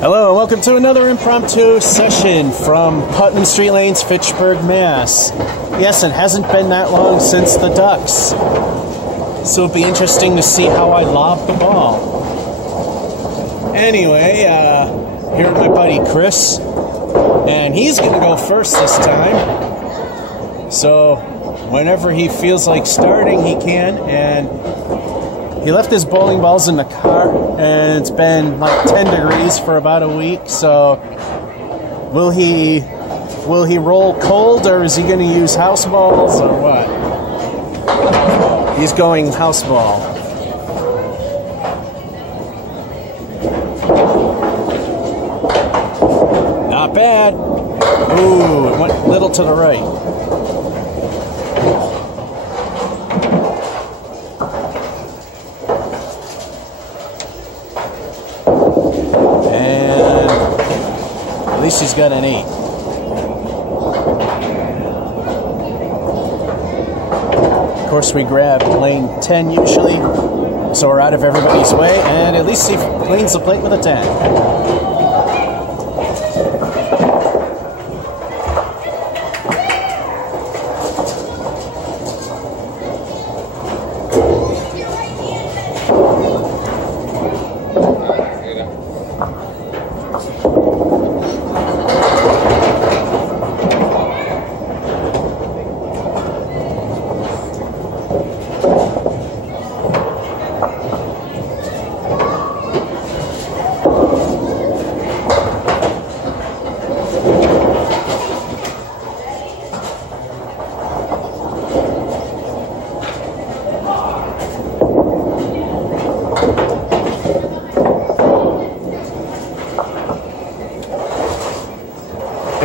Hello, and welcome to another impromptu session from Putnam Street Lanes, Fitchburg, Mass. Yes, it hasn't been that long since the Ducks, so it'll be interesting to see how I lob the ball. Anyway, here's my buddy Chris, and he's going to go first this time. So, whenever he feels like starting, he can, and he left his bowling balls in the car, and it's been like 10 degrees for about a week, so will he roll cold, or is he going to use house balls, or what? He's going house ball. Not bad. Ooh, it went a little to the right. At least he's got an 8. Of course, we grab lane 10 usually, so we're out of everybody's way, and at least he cleans the plate with a 10.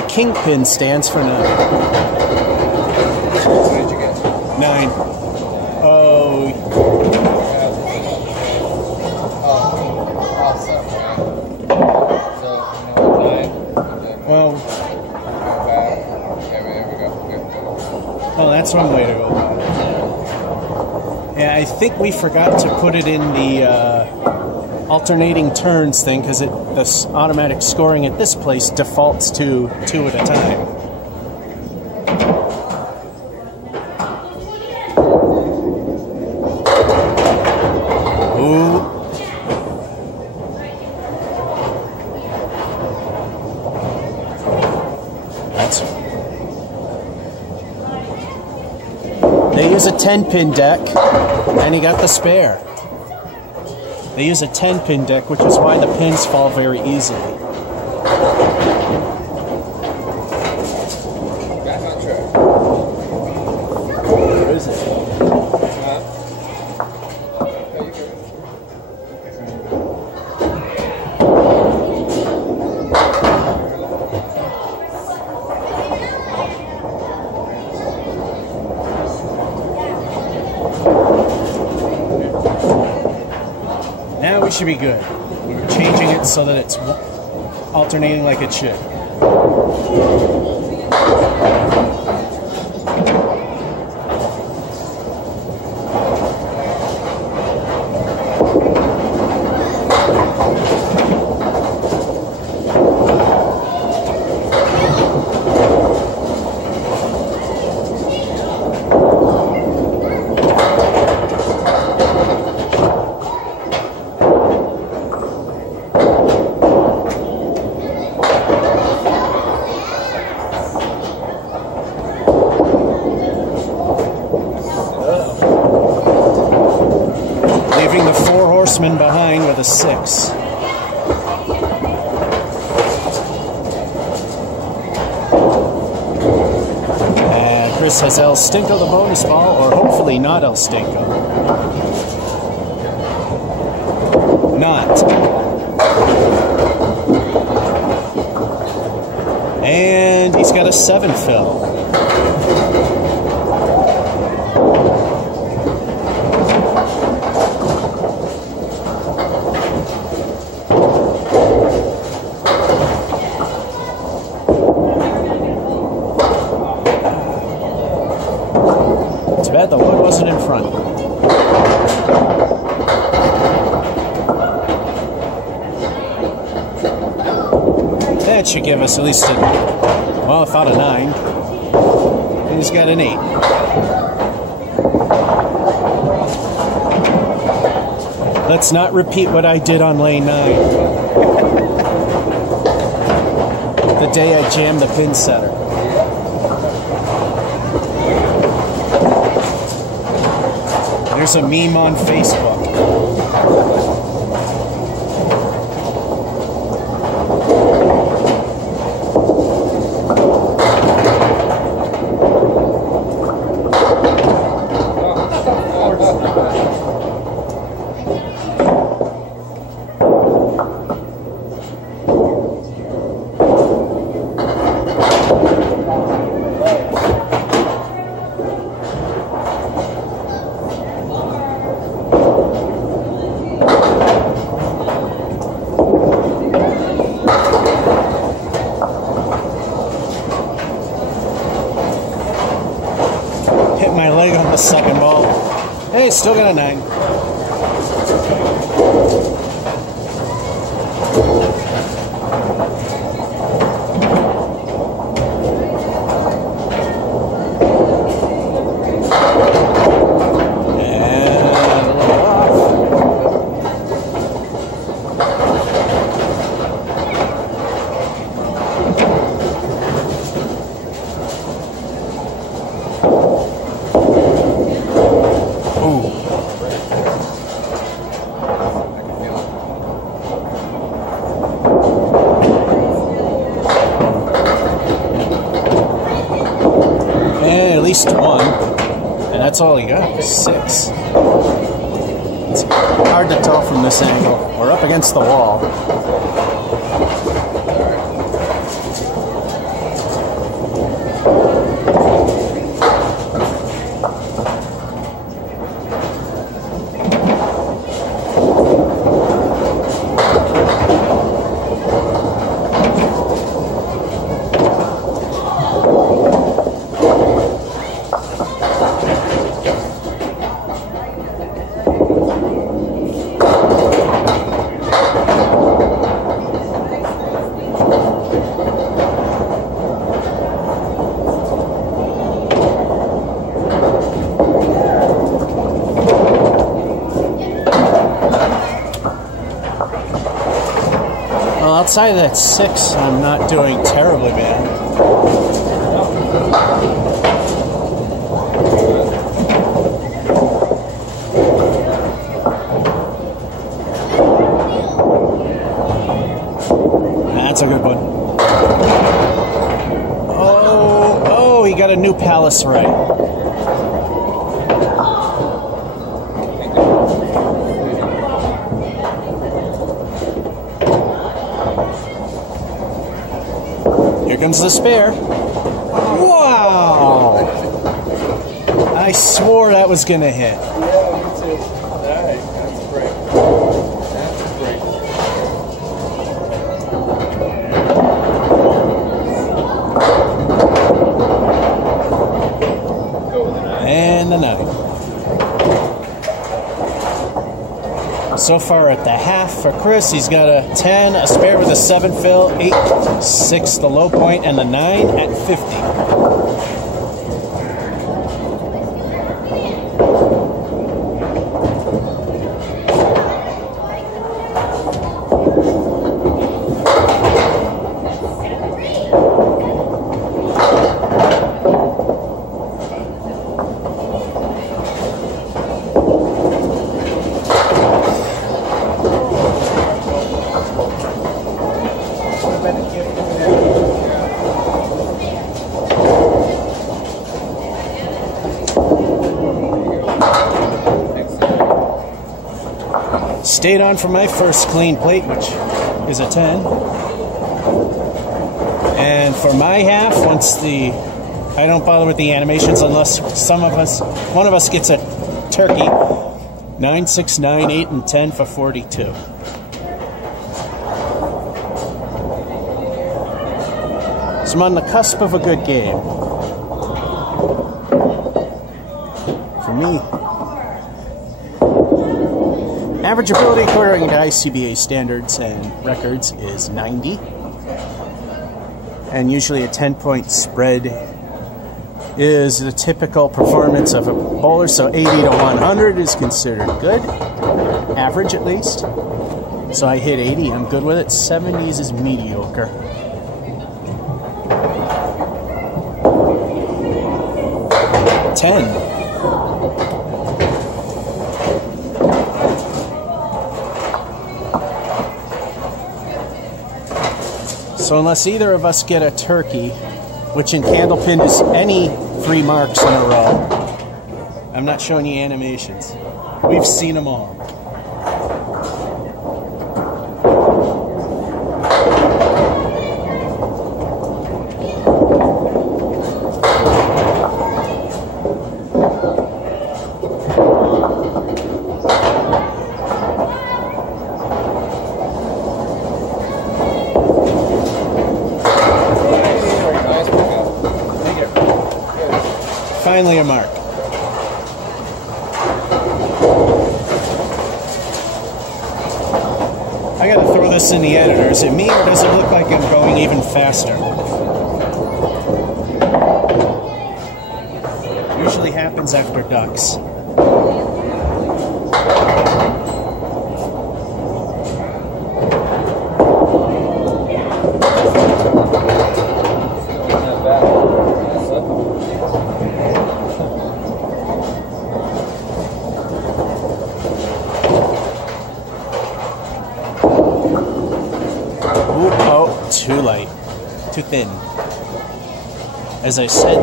Kingpin stands for 9. What did you get? 9. Oh. Awesome, man. So, 9. Well. Okay, there we go. Oh, that's one way to go. Yeah, I think we forgot to put it in the alternating turns thing, because the automatic scoring at this place defaults to 2 at a time. Ooh. They use a 10-pin deck, and he got the spare. They use a 10-pin deck, which is why the pins fall very easily. Where is it? Now we should be good. We're changing it so that it's alternating like it should. Leaving the 4 horsemen behind with a 6. And Chris has El Stinko the bonus ball, or hopefully not El Stinko. Not. And he's got a 7 fill. Bad the wood wasn't in front. That should give us at least a, well, if out of 9. And he's got an 8. Let's not repeat what I did on lane 9. The day I jammed the pin setter. There's a meme on Facebook. My leg on the second ball. Hey, still got a 9. At least 1, and that's all he got, 6. It's hard to tell from this angle. We're up against the wall. Well, outside of that 6, I'm not doing terribly bad. That's a good one. Oh, he got a new palace right. Here comes the spare. Wow! I swore that was going to hit. Yeah, me too. All right, that's great. That's great. Go with the 9. And the 9. So far at the half for Chris, he's got a 10, a spare with a 7 fill, 8, 6 the low point, and the 9 at 50. Stayed on for my first clean plate, which is a 10. And for my half, I don't bother with the animations unless one of us gets a turkey. 9, 6, 9, 8, and 10 for 42. So I'm on the cusp of a good game. For me. Average ability according to ICBA standards and records is 90. and usually a 10-point spread is the typical performance of a bowler, so 80 to 100 is considered good, average at least. So I hit 80, I'm good with it. 70s is mediocre. $10. So unless either of us get a turkey, which in candlepin is any 3 marks in a row, I'm not showing you animations. We've seen them all. Finally a mark. I gotta throw this in the editor. Is it me or does it look like I'm going even faster? Usually happens after ducks. Too light, too thin. As I said,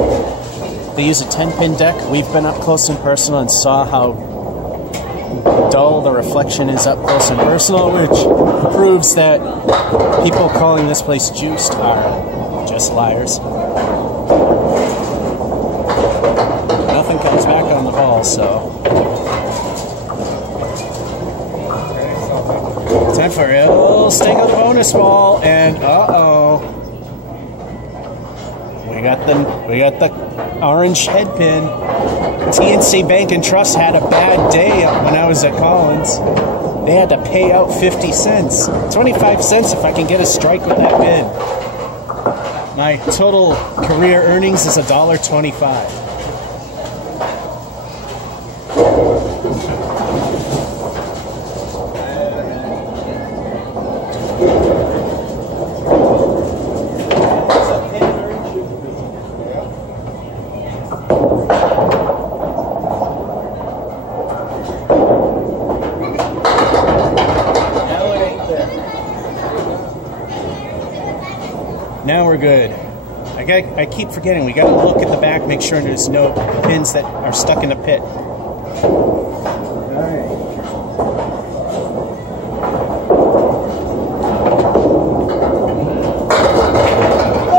they use a 10-pin deck. We've been up close and personal and saw how dull the reflection is up close and personal, which proves that people calling this place juiced are just liars. Nothing comes back on the ball, so. Time for a sting of the bonus ball, and we got the orange head pin. TNC Bank and Trust had a bad day when I was at Collins. They had to pay out 50 cents, 25 cents if I can get a strike with that pin. My total career earnings is $1.25. Now we're good. I keep forgetting, we gotta look at the back, make sure there's no pins that are stuck in the pit. Alright.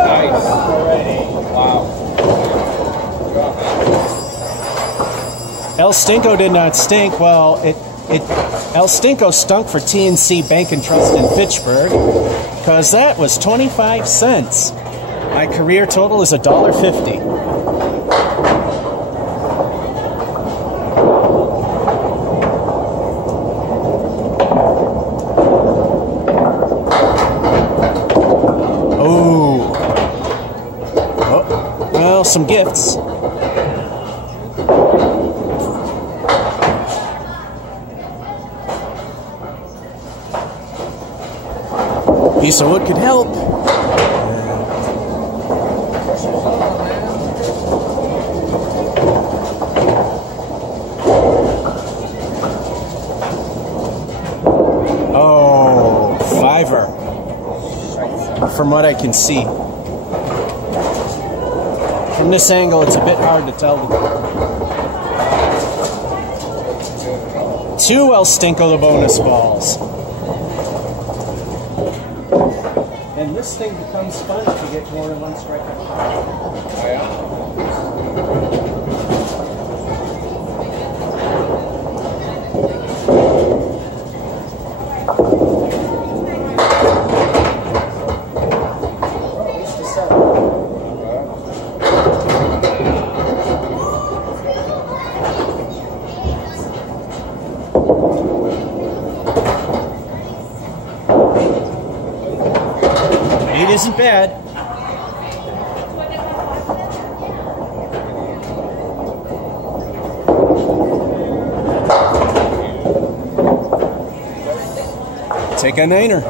Nice. Alrighty. Wow. El Stinko did not stink. Well, El Stinko stunk for TNC Bank and Trust in Fitchburg, because that was 25 cents. My career total is $1.50. Oh. Well, some gifts. Piece of wood could help. Oh, $5. From what I can see. From this angle, it's a bit hard to tell. 2 El Stinko the bonus balls. And this thing becomes fun if you get more than one strike at a time. Oh, yeah? Isn't bad. take a niner.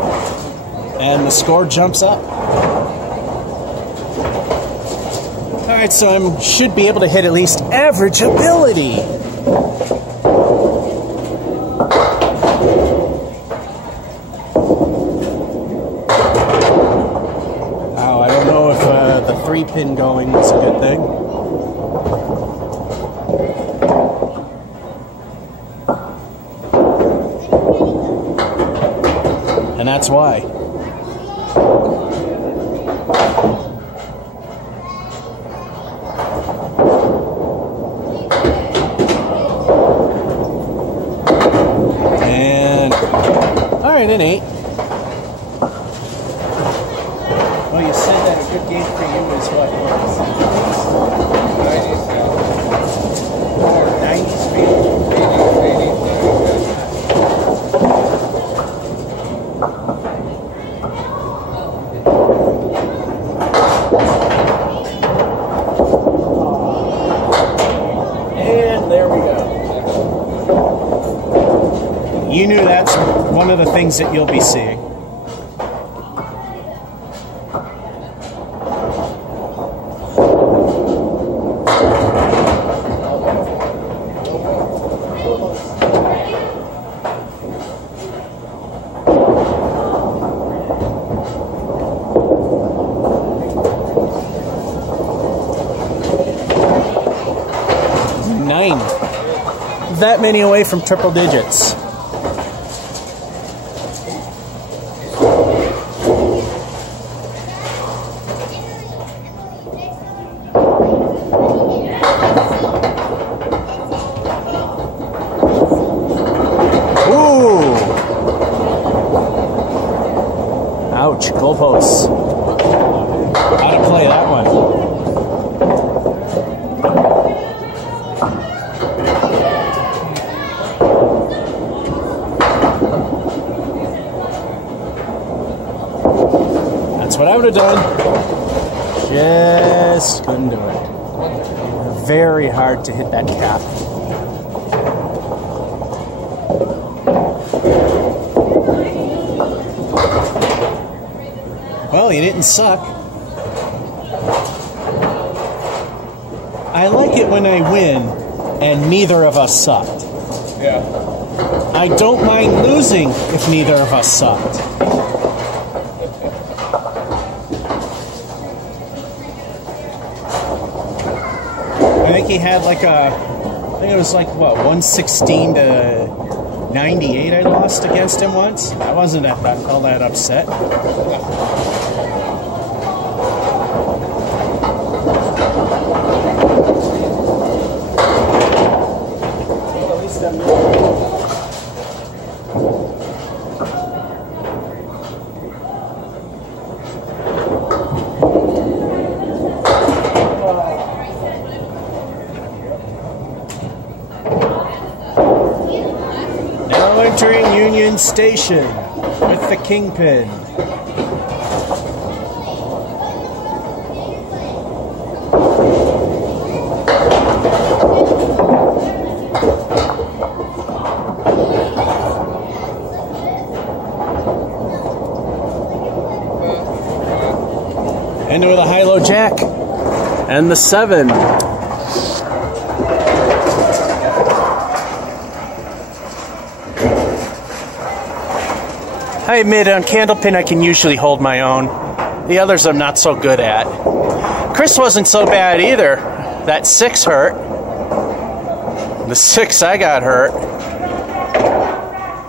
And the score jumps up. Alright, so I should be able to hit at least average ability. Wow, I don't know if the 3-pin going is a good thing. And that's why. And alright, an 8. Well, you said that a good game for you is what? 90s for you? You knew that's one of the things that you'll be seeing. That many away from triple digits. Ooh! Ouch, goalposts. How to play that one. What I would have done, just couldn't do it. Very hard to hit that cap. Well, you didn't suck. I like it when I win and neither of us sucked. Yeah. I don't mind losing if neither of us sucked. I think he had like I think it was like, what, 116 to 98 I lost against him once. I wasn't all that upset. At least I'm entering Union Station with the kingpin. End with a high-low jack and the 7. I admit on candlepin I can usually hold my own. The others I'm not so good at. Chris wasn't so bad either. That 6 hurt. The 6 I got hurt.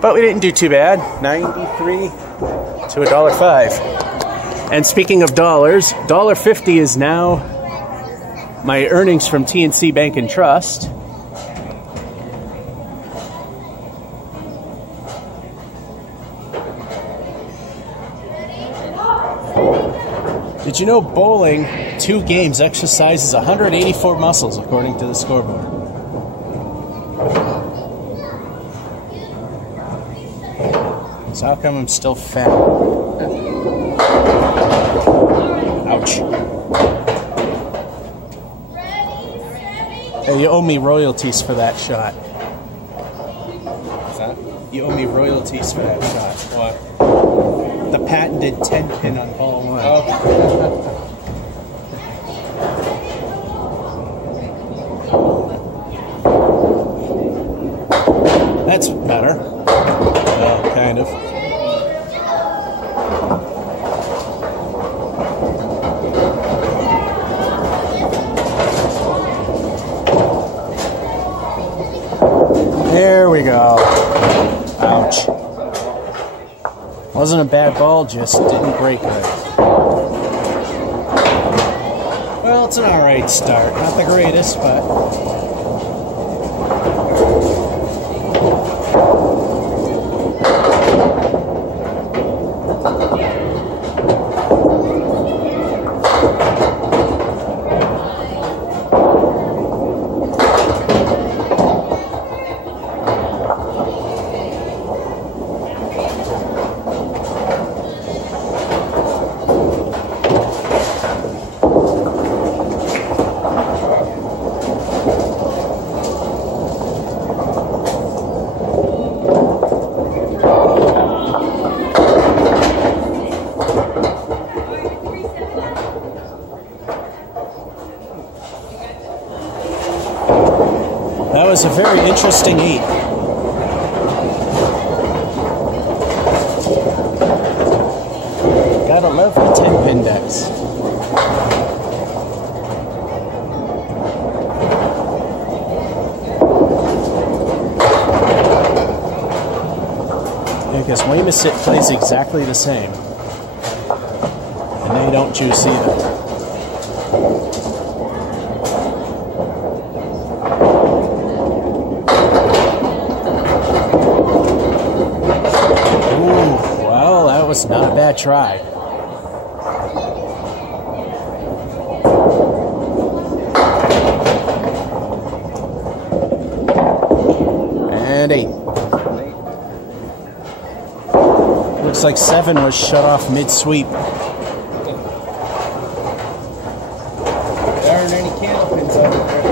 But we didn't do too bad. 93 to $1.05. And speaking of dollars, $1.50 is now my earnings from TNC Bank and Trust. Did you know bowling, 2 games, exercises 184 muscles according to the scoreboard? So how come I'm still fat? Ouch. Hey, you owe me royalties for that shot. What's that? You owe me royalties for that shot. What? The patented 10-pin on hole 1. Oh. That's better. Kind of. There we go. Ouch. Wasn't a bad ball, just didn't break right. Well, it's an alright start. Not the greatest, but... That was a very interesting 8. Gotta love the 10-pin decks. Yeah, because Weymouth plays exactly the same. And they don't juice either. Was not a bad try. And 8. Looks like 7 was shut off mid-sweep. There aren't any candlepins over there.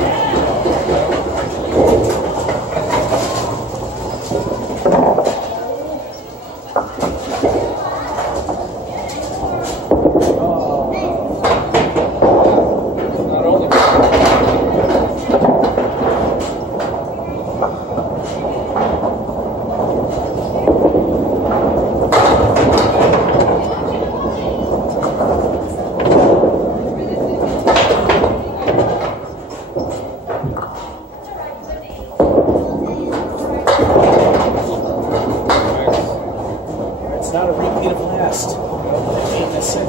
It's not a repeat of last. 8 and a 6.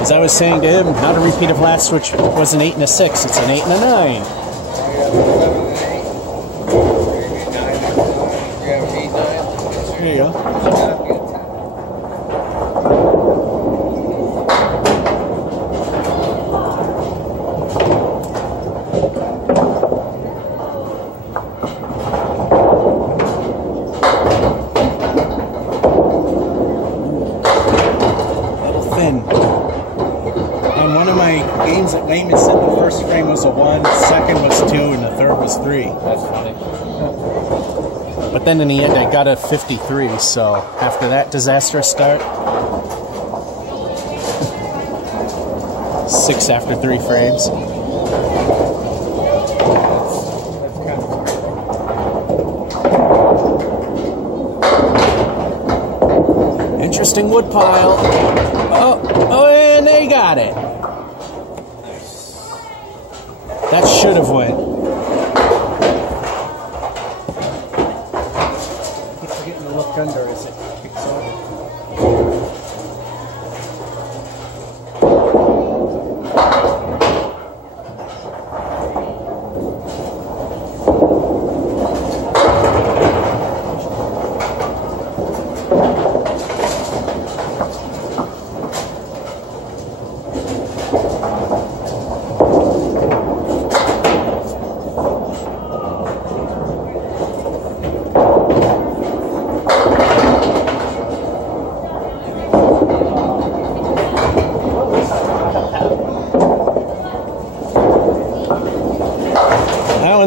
As I was saying to him, not a repeat of last, which was an 8 and a 6. It's an 8 and a 9. There you go. On one of my games at Weymouth, said the first frame was a 1, second was 2, and the third was 3. That's funny. But then in the end, I got a 53, so after that disastrous start, 6 after 3 frames. That's kind of weird. Interesting wood pile. Oh, and they got it. That should have went. I keep forgetting to look under as it kicks over.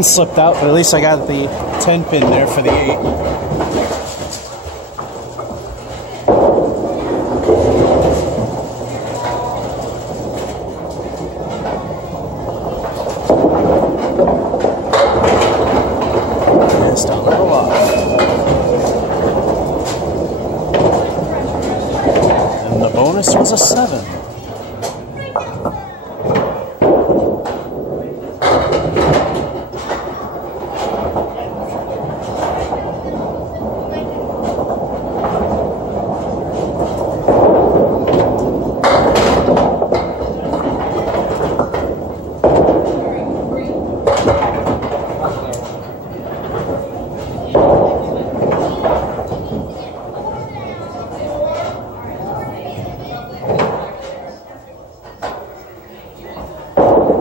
one slipped out, but at least I got the 10 pin there for the 8. Missed a little off. And the bonus was a 7.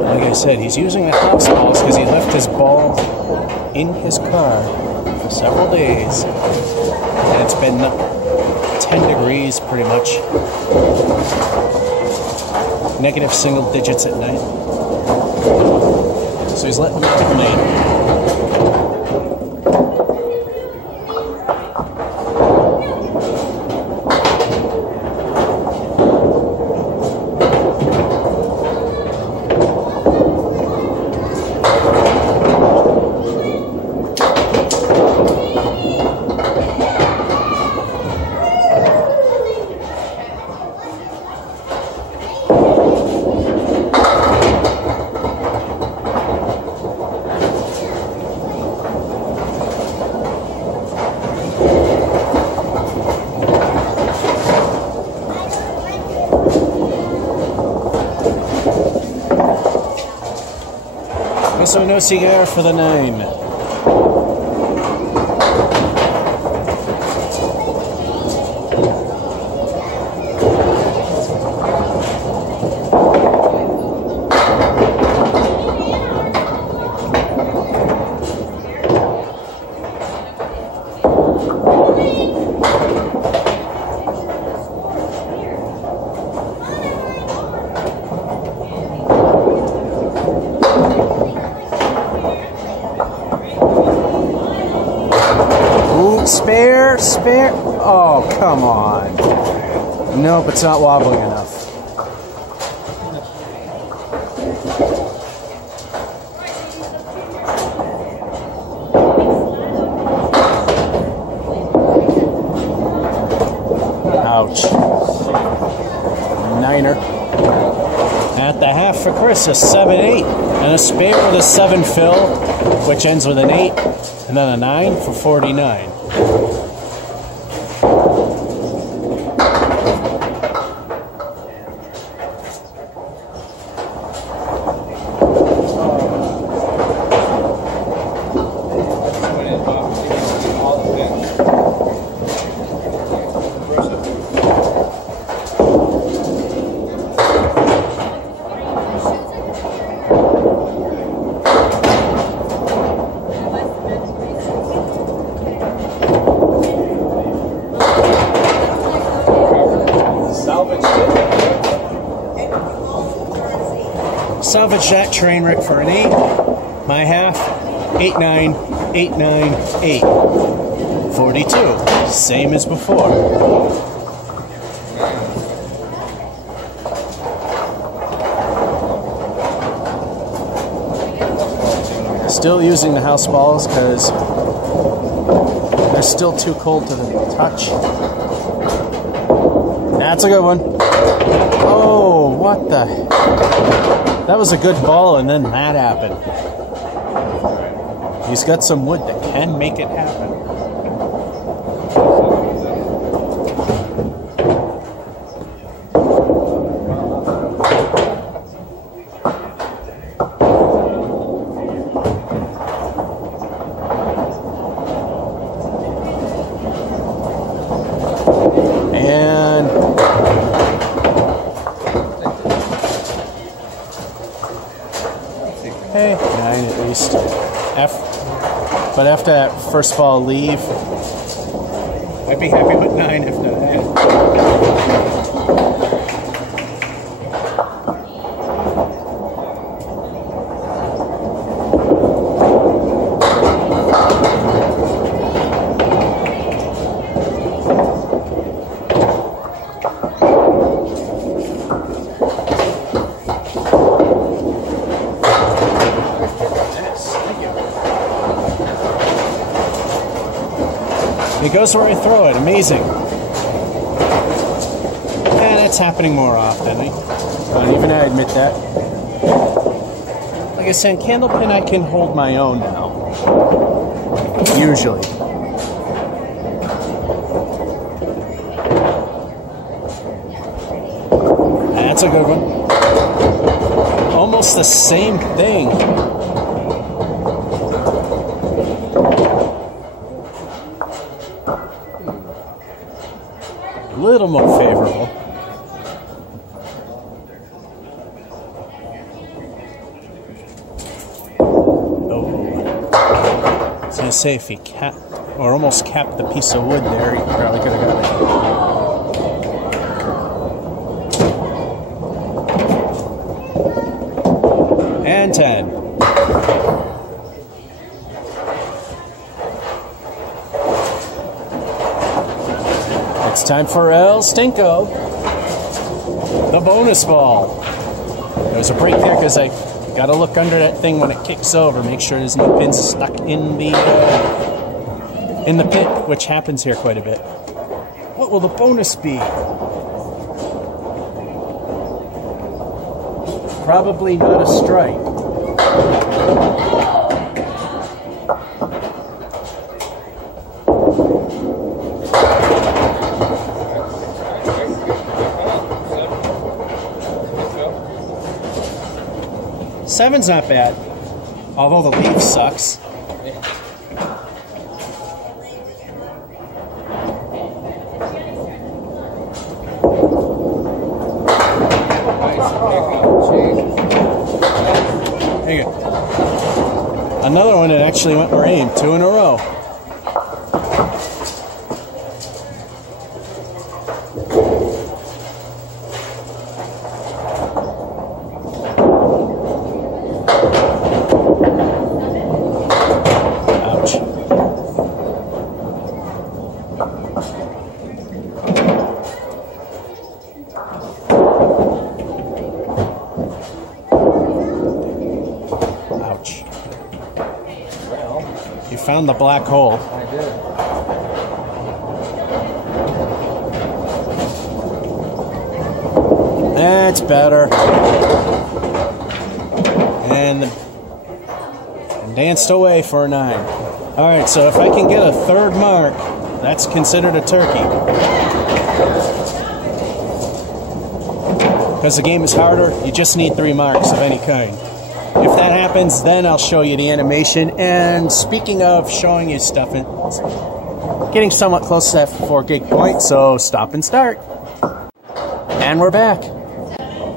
Like I said, he's using the house balls because he left his ball in his car for several days. And it's been 10 degrees pretty much. Negative single digits at night. So he's letting them out at night. So no cigar for the 9. Spare. Oh, come on. Nope, it's not wobbling enough. Ouch. 9er. At the half for Chris, a 7-8. And a spare with a 7 fill, which ends with an 8. And then a 9 for 49. Salvage that train wreck for an 8. My half, 8-9, 8-9, 8. 42. Same as before. Still using the house balls because they're still too cold to the touch. That's a good one. Oh, what the... That was a good ball, and then that happened. He's got some wood that can make it happen. Hey, 9 at least. But after that first ball leave, I'd be happy with 9 if not 10. It goes where I throw it. Amazing. And it's happening more often. Even I admit that. Like I said, candlepin, I can hold my own now. Usually. That's a good one. Almost the same thing. A little more favorable. I was gonna say if he capped or almost capped the piece of wood there, he probably could have got it. And 10. It's time for El Stinko, the bonus ball. There's a break there because I got to look under that thing when it kicks over, make sure there's no pins stuck in the pit, which happens here quite a bit. What will the bonus be? Probably not a strike. Seven's not bad, although the leaf sucks. There you go. Another one that actually went where aimed, 2 in a row. You found the black hole. I did. That's better. And danced away for a 9. All right, so if I can get a third mark, that's considered a turkey. Because the game is harder, you just need 3 marks of any kind. If that happens, then I'll show you the animation. And speaking of showing you stuff, it's getting somewhat close to that 4 gig point, so stop and start. And we're back.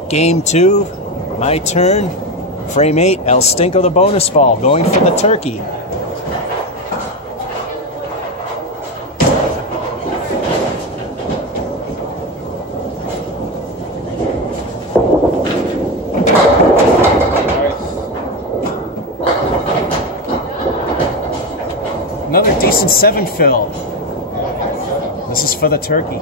Game 2, my turn. Frame 8, El Stinko the bonus ball, going for the turkey. Another decent 7 fill. This is for the turkey.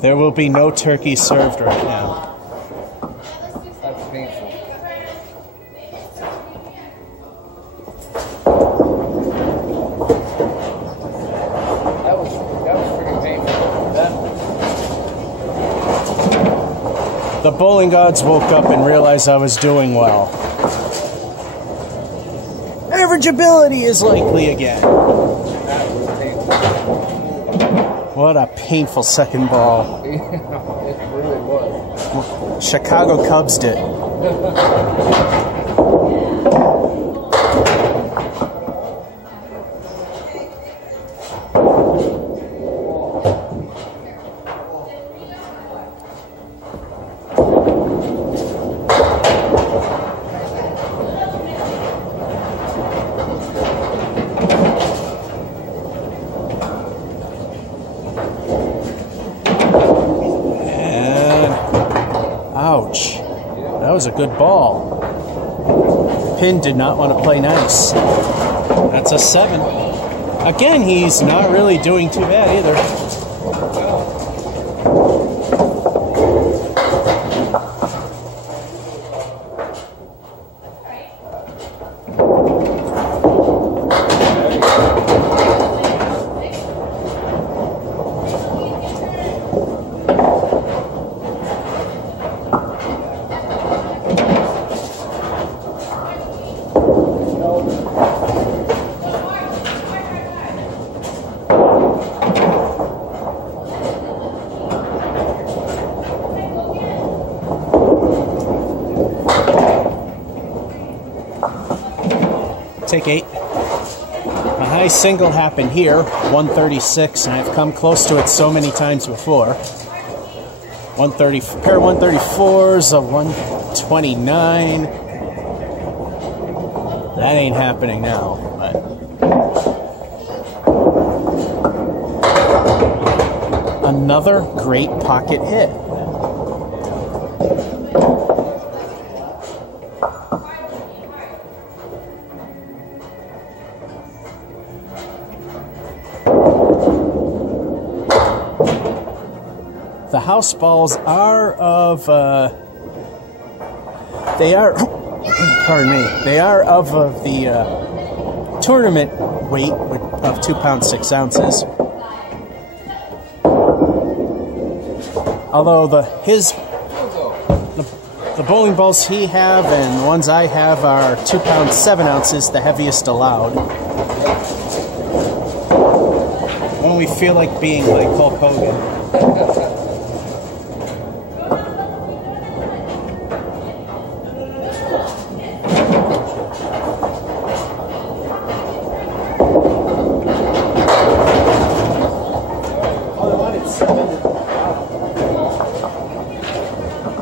There will be no turkey served right now. That's painful. That was pretty painful. The bowling gods woke up and realized I was doing well. Averageability is likely again. That was painful. What a painful second ball. It really was. Chicago Cubs did. Ouch. That was a good ball. pin did not want to play nice. That's a 7. Again, he's not really doing too bad either. Take 8. A high single happened here, 136, and I've come close to it so many times before. 130, pair of 134s, a 129. That ain't happening now, but another great pocket hit. The house balls are of, they are, pardon me, they are of the tournament weight of 2 pounds 6 ounces. Although the bowling balls he have and the ones I have are 2 pounds 7 ounces, the heaviest allowed. When we feel like being like Hulk Hogan.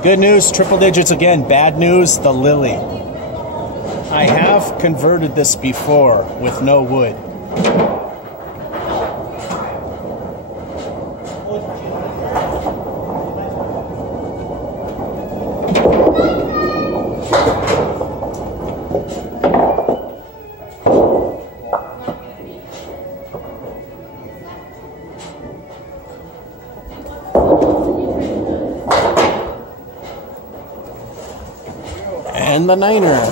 Good news, triple digits again. Bad news, the lily. I have converted this before with no wood. And the 9er.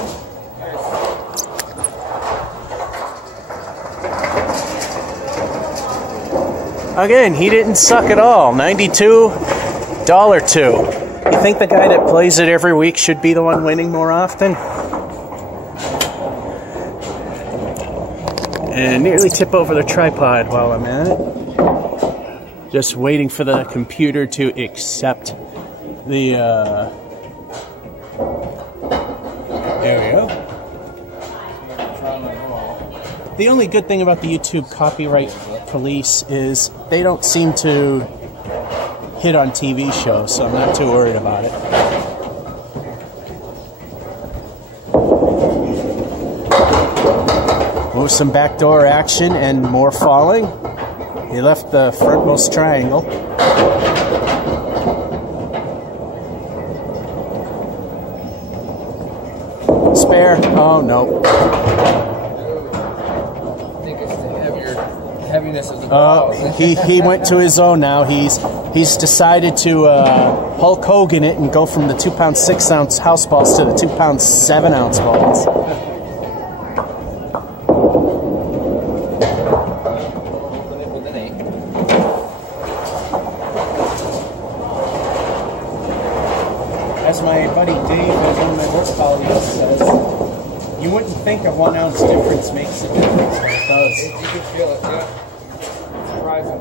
Again, he didn't suck at all. $92, $2. You think the guy that plays it every week should be the one winning more often? And nearly tip over the tripod while I'm at it. Just waiting for the computer to accept the there we go. The only good thing about the YouTube copyright police is they don't seem to hit on TV shows, so I'm not too worried about it. Oh, some backdoor action and more falling. He left the frontmost triangle. Spare. Oh, no. I think it's the heaviness of the balls. He went to his own now. He's decided to Hulk Hogan it and go from the 2 pound 6 ounce house balls to the 2 pound 7 ounce balls. As my buddy Dave, who's one of my work colleagues, says, you wouldn't think a 1 ounce difference makes a difference, but it does. You can feel it, yeah. It's surprising.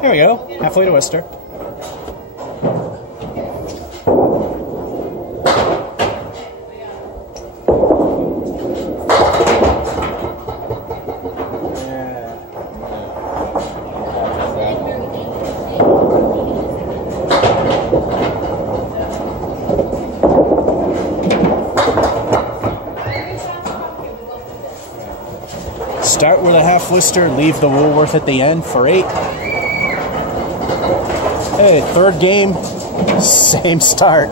There we go, halfway to Worcester. half Worcester, leave the Woolworth at the end for 8. Hey, third game, same start.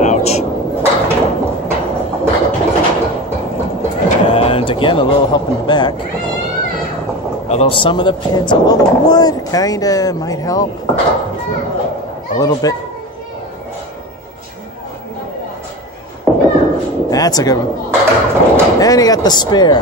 Ouch. And again, a little help in the back. Although some of the pins, although the wood kinda might help. A little bit. That's a good one. And he got the spare.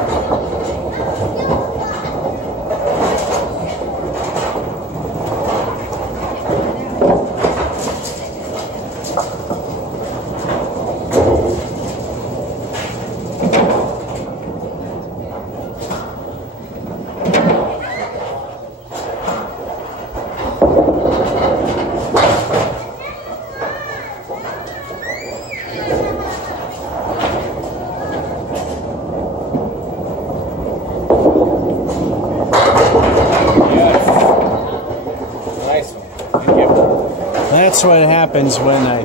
That's what happens when I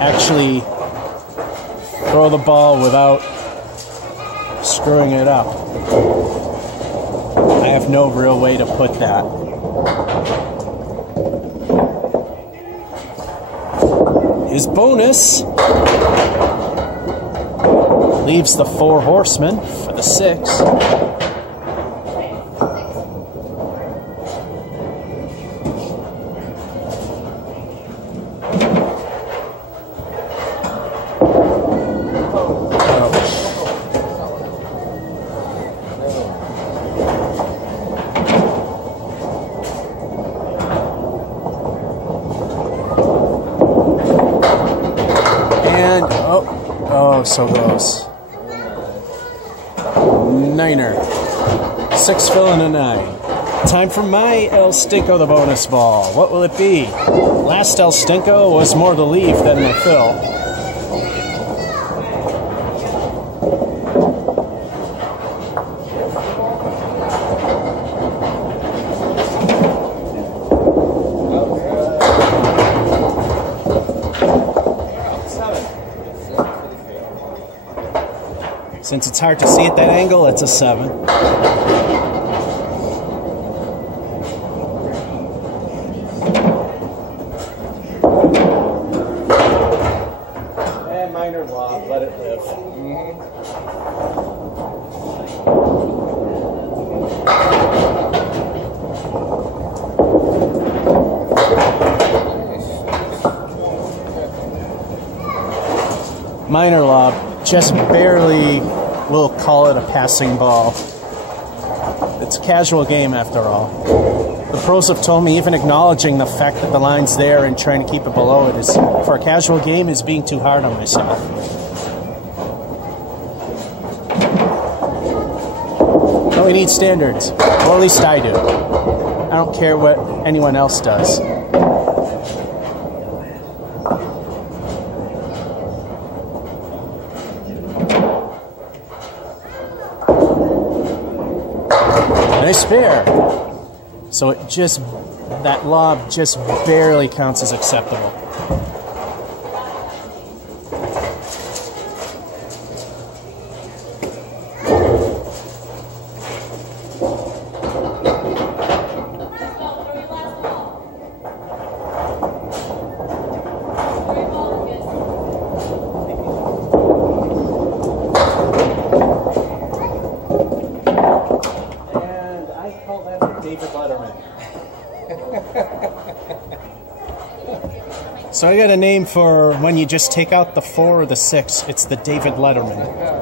actually throw the ball without screwing it up. I have no real way to put that. His bonus leaves the 4 horsemen for the 6. So close. 9er. 6 fill and a 9. Time for my El Stinko, the bonus ball. What will it be? Last El Stinko was more the leave than the fill. Since it's hard to see at that angle, it's a 7. And minor lob, let it live. Minor lob, just barely. We'll call it a passing ball. It's a casual game after all. The pros have told me even acknowledging the fact that the line's there and trying to keep it below it is, for a casual game, is being too hard on myself. No, we need standards. Or at least I do. I don't care what anyone else does. Spare. So it just, that lob just barely counts as acceptable. So I got a name for when you just take out the 4 or the 6. It's the David Letterman.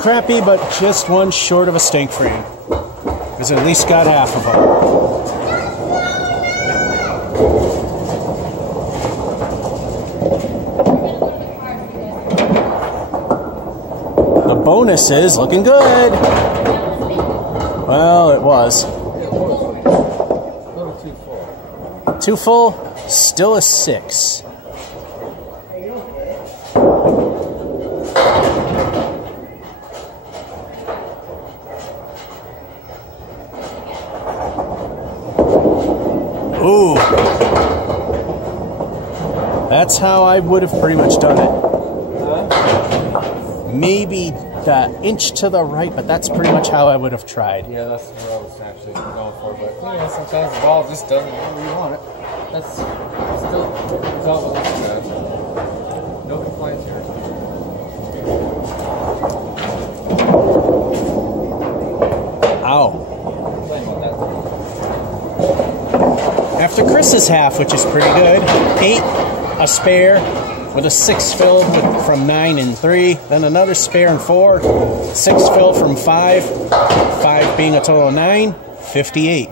Crappy, but just one short of a stink frame. Because at least got half of them. bonus is looking good. Well, it was. It was a little too full. Too full, still a 6. Ooh. That's how I would have pretty much done it. Maybe the inch to the right, but that's pretty much how I would have tried. Yeah, that's what I was actually going for, but yeah, sometimes the ball just doesn't go where you want it. That's still the result of this guys. No complaints here. Ow. Complain about that. After Chris's half, which is pretty good, 8, a spare, with a 6 filled from 9 and 3, then another spare and 4, 6 filled from 5, 5 being a total of 9, 58.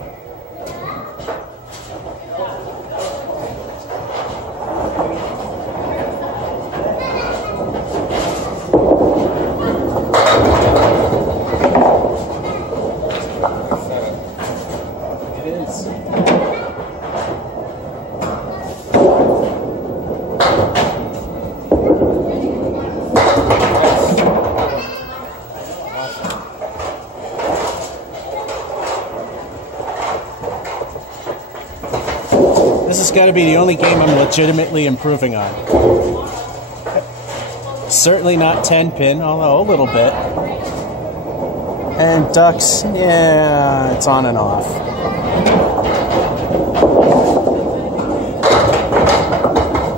It is. This has got to be the only game I'm legitimately improving on. Certainly not 10 pin, although a little bit. And ducks, yeah, it's on and off.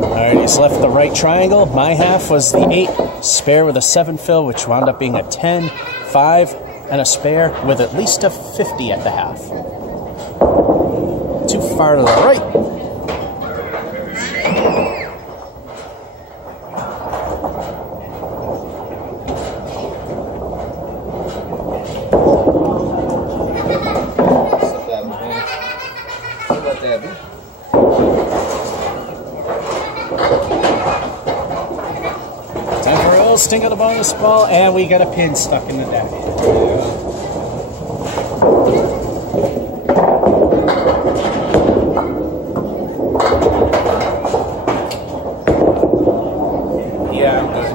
Alright, he's left the right triangle. My half was the 8 spare with a 7 fill, which wound up being a 10, 5, and a spare with at least a 50 at the half. Too far to the right. Time for a little sting of the bonus ball, and we got a pin stuck in the deck. Yeah, I'm good.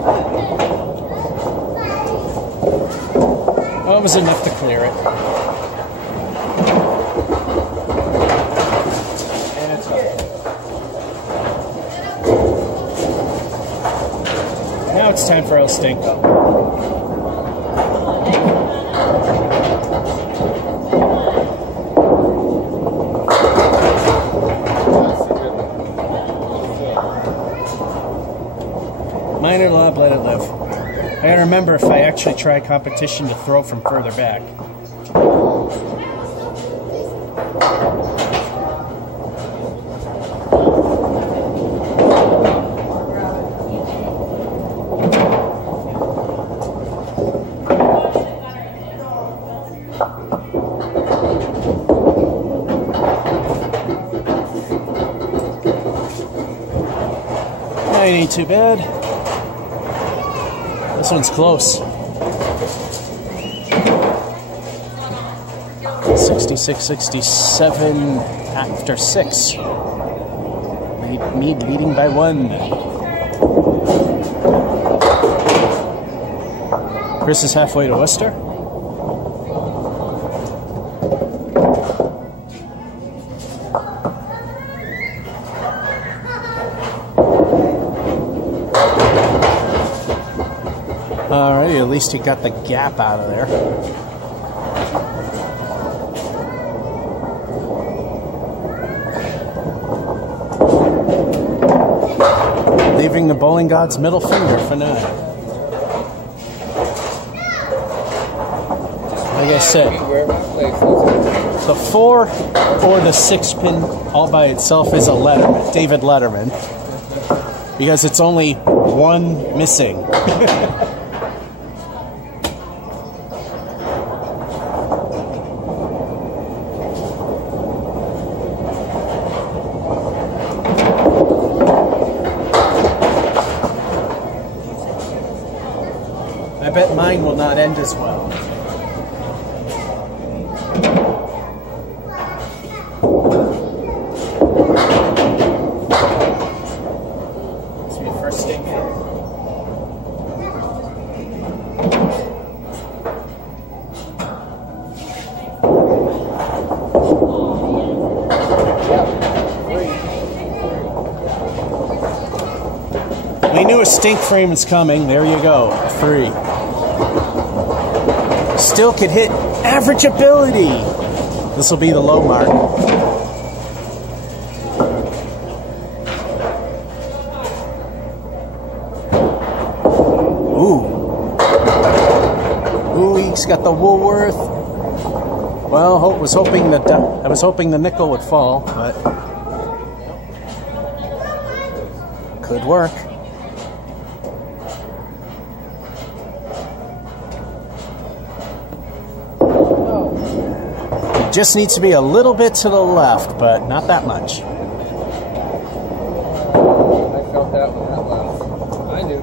Well, it was enough to clear it. Now it's time for El Stinko. Minor lob, let it live. I gotta remember if I actually try competition to throw from further back. Ain't too bad. This one's close. 66-67 after 6. Mead leading by 1. Chris is halfway to Worcester. Alrighty, at least he got the gap out of there. Leaving the bowling god's middle finger for 9. Like I said, the 4 or the 6 pin all by itself is a Letterman, David Letterman, because it's only 1 missing. I bet bet mine will not end as well. This will be the first stink. We knew a stink frame was coming. There you go. 3. Still could hit average ability. This will be the low mark. Ooh. Ooh, he's got the Woolworth. Well, I was hoping the nickel would fall, but could work. Just needs to be a little bit to the left, but not that much. I felt that when that left. I knew.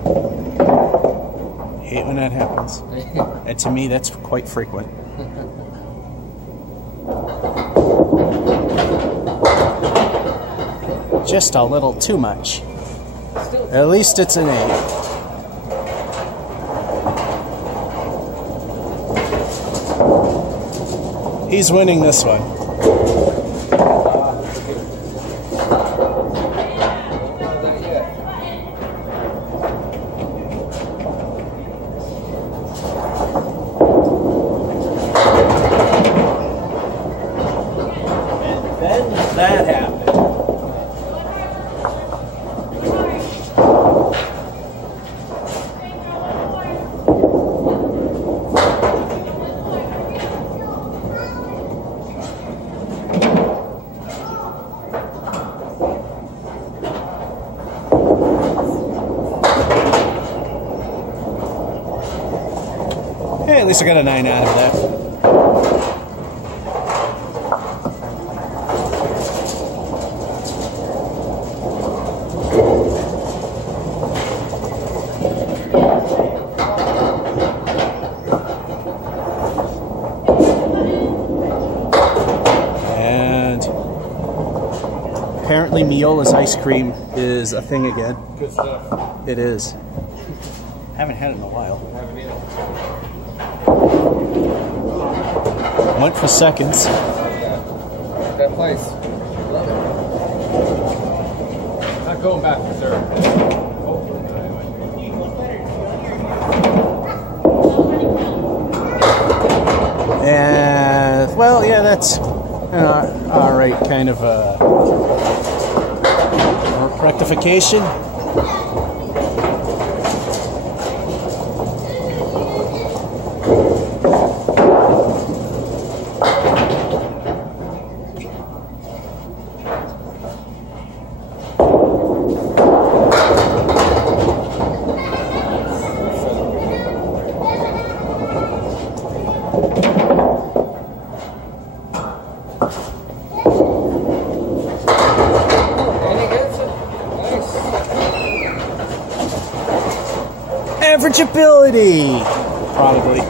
Hate when that happens. And to me, that's quite frequent. Just a little too much. At least it's an 8. He's winning this one. And then that happened. Hey, at least I got a 9 out of that. And apparently Miola's ice cream is a thing again. Good stuff. It is. Haven't had it in a while. Haven't either. Went for seconds. That place. Love it. Not going back for third. And, well, yeah, that's all right, kind of a rectification. Average ability, probably.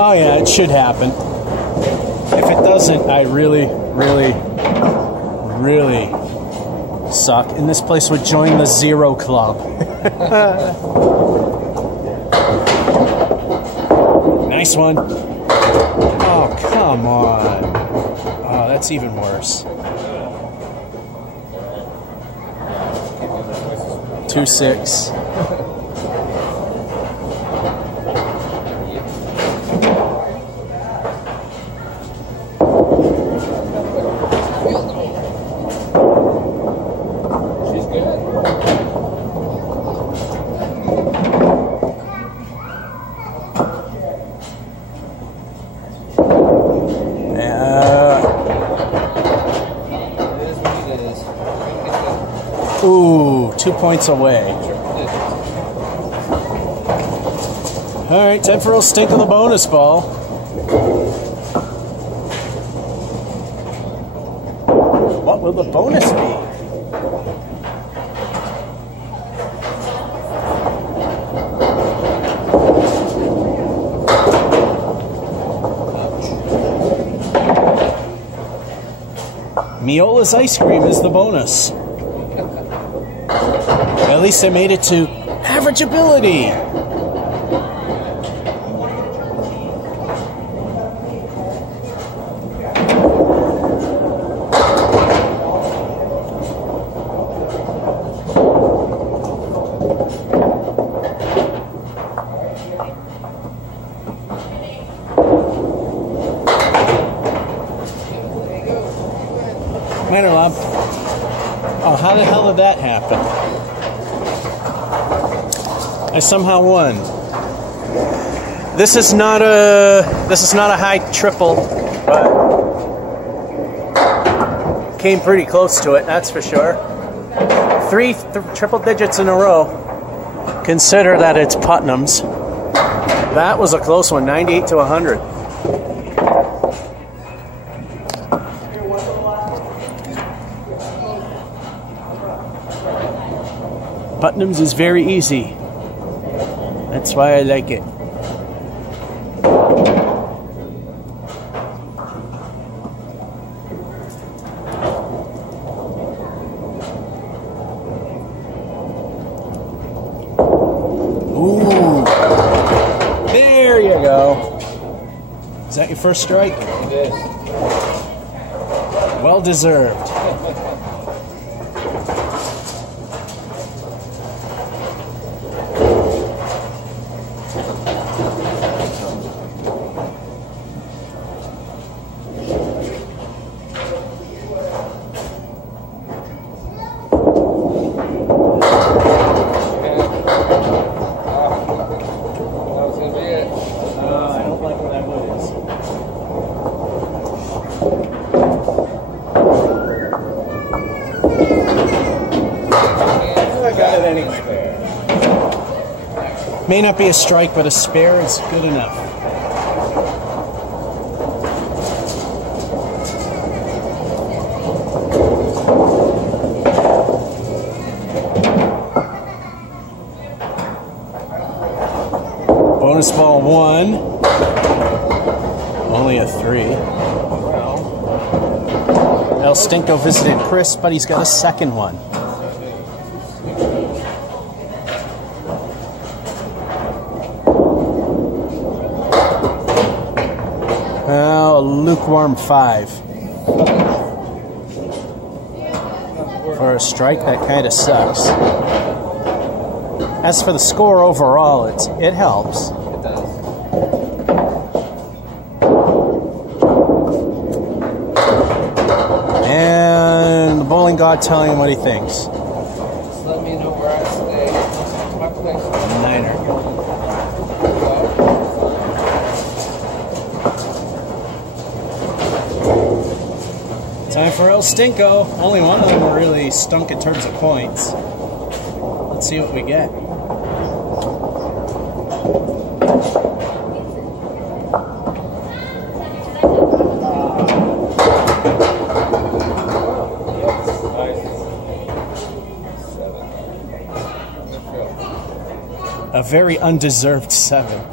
Oh yeah, it should happen. If it doesn't, I really suck. And this place would join the 0 club. Nice one. Oh, come on. Oh, that's even worse. 2-6. She's good. Ooh, 2 points away. All right, time for a stink of the bonus ball. What will the bonus be? Miola's ice cream is the bonus. At least I made it to averageability. Minor Lob. Oh, how the hell did that happen? I somehow won. This is not a high triple, but came pretty close to it, that's for sure. Three triple digits in a row. Consider that it's Putnam's. That was a close one, 98 to 100. Putnam's is very easy. That's why I like it. Ooh. There you go. Is that your first strike? It is. Well deserved. May not be a strike, but a spare is good enough. Bonus ball 1. Only a 3. El Stinko visited Chris, but he's got a second one. Well, lukewarm 5. For a strike, that kind of sucks. As for the score overall, it helps. It does. And the bowling god telling him what he thinks. Just let me know where I stay. My place. Niner. Time for El Stinko. Only one of them really stunk in terms of points. Let's see what we get. A very undeserved 7.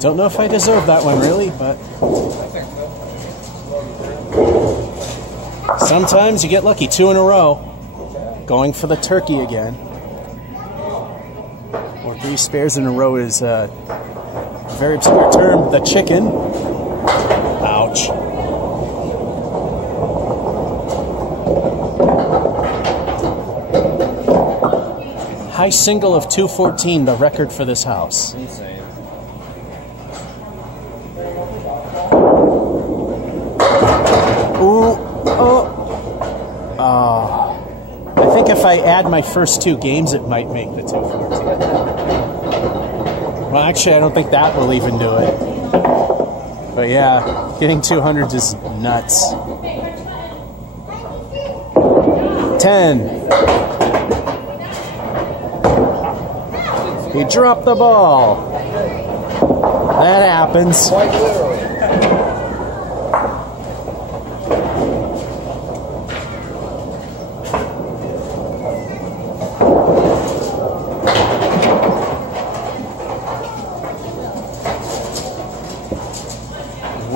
Don't know if I deserve that one, really, but sometimes you get lucky. 2 in a row. Going for the turkey again. Or 3 spares in a row is a very obscure term. The chicken. Ouch. High single of 214, the record for this house. Insane. I think if I add my first 2 games, it might make the 214. Well, actually, I don't think that will even do it. But yeah, getting 200s is nuts. 10. He dropped the ball. That happens. Quite literally.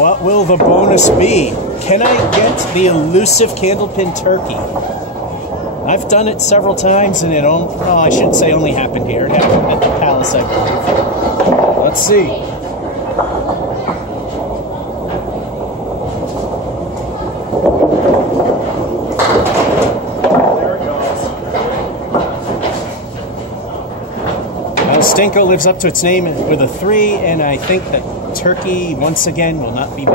What will the bonus be? Can I get the elusive candlepin turkey? I've done it several times, and I shouldn't say only happened here. It happened at the Palace, I believe. Let's see. Stinko lives up to its name with a 3, and I think that turkey, once again, will not be bad.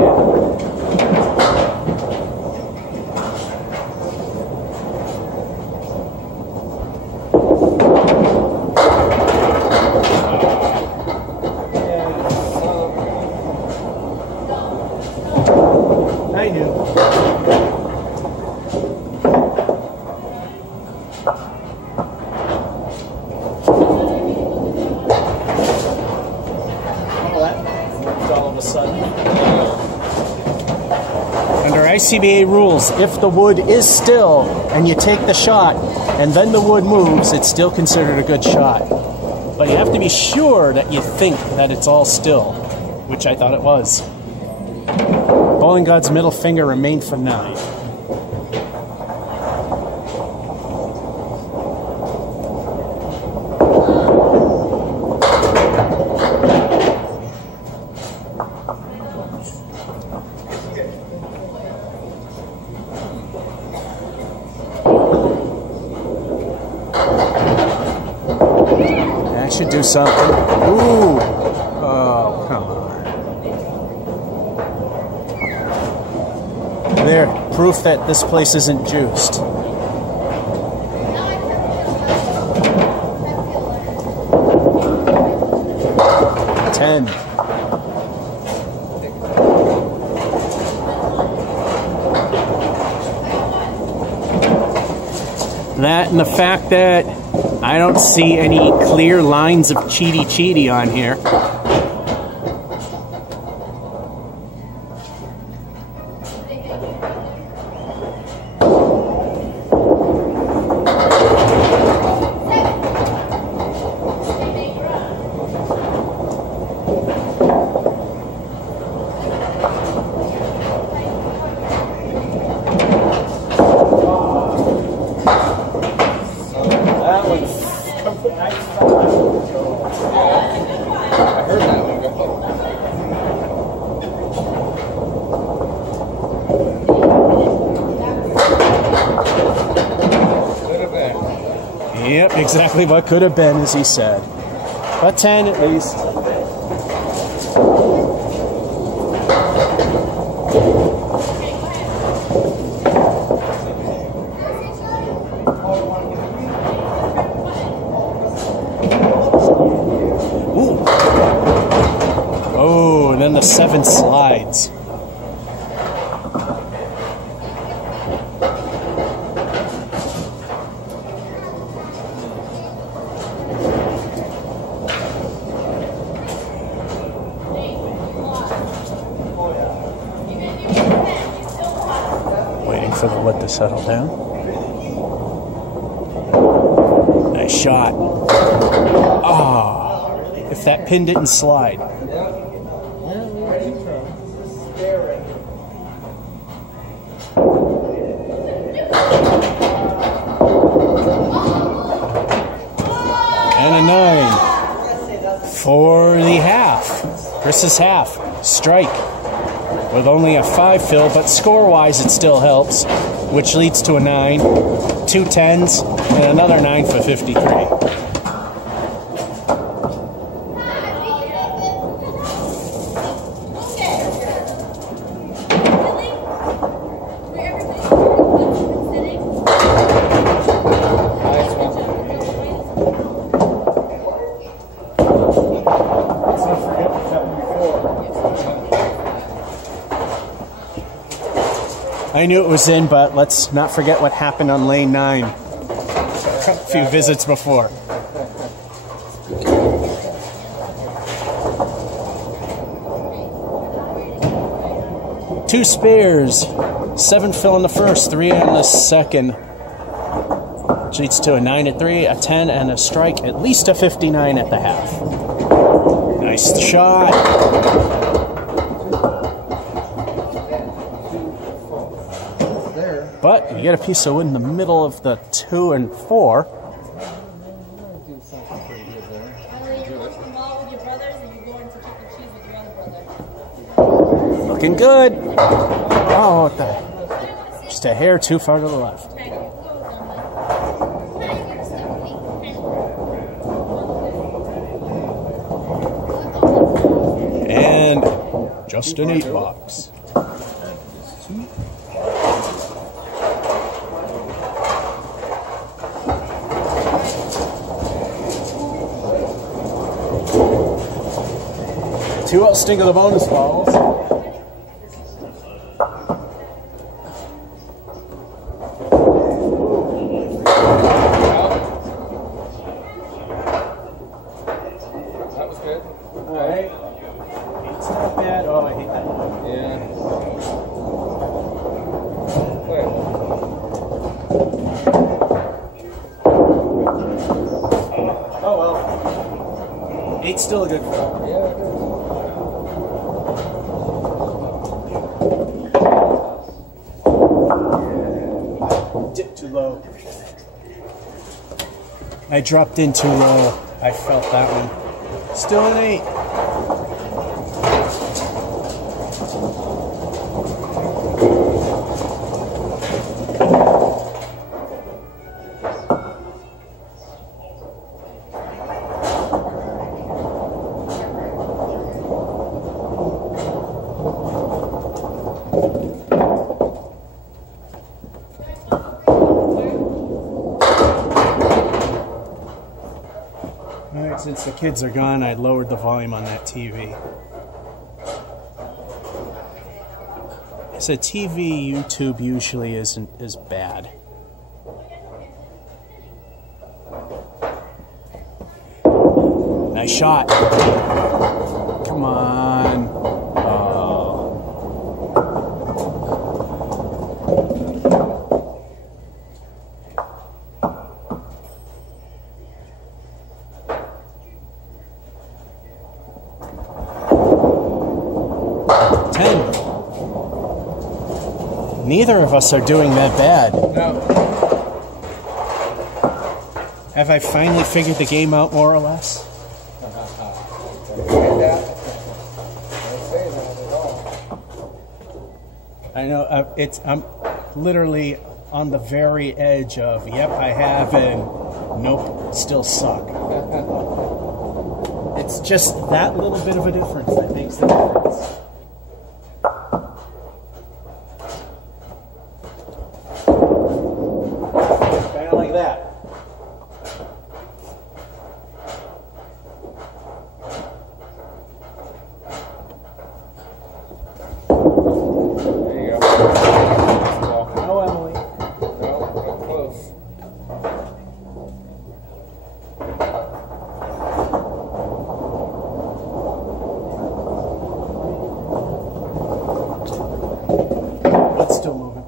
I knew. Under ICBA rules, if the wood is still and you take the shot and then the wood moves, it's still considered a good shot. But you have to be sure that you think that it's all still, which I thought it was. Bowling God's middle finger remained for 9. Should do something. Ooh. Oh, come on. There. Proof that this place isn't juiced. $10. That and the fact that I don't see any clear lines of cheaty on here. Yep, exactly what could have been, as he said. But 10 at least. Ooh. Oh, and then the 7 slides. For the wood to settle down. Nice shot. Ah, if that pin didn't slide. And a 9 for the half. Chris's half. Strike. With only a 5 fill, but score-wise it still helps, which leads to a 9, 2 10s, and another 9 for 53. I knew it was in, but let's not forget what happened on lane 9. A few visits before. Two spares. 7 fill in the first, 3 in the second. Which leads to a 9 at 3, a 10, and a strike. At least a 59 at the half. Nice shot. You got a piece of wood in the middle of the 2 and 4. Do something pretty good there. Either you go to the mall with your brothers or you go into Chuck E. Cheese with your other brother. Looking good. Oh, what the? Just a hair too far to the left. And just an 8 box. Two out stink of the bonus balls. That was good. Alright. It's not bad. Oh, I hate that one. Yeah. Wait. Oh well. 8's still a good one. Yeah, it is. Dip too low. I dropped in too low. I felt that one. Still an 8. Alright, since the kids are gone, I lowered the volume on that TV. So TV, YouTube usually isn't as bad. Nice shot. Come on. Oh. Neither of us are doing that bad. No. Have I finally figured the game out more or less? I know I'm literally on the very edge of yep I have and nope still suck. It's just that little bit of a difference that makes the difference. Kind of like that. Still moving.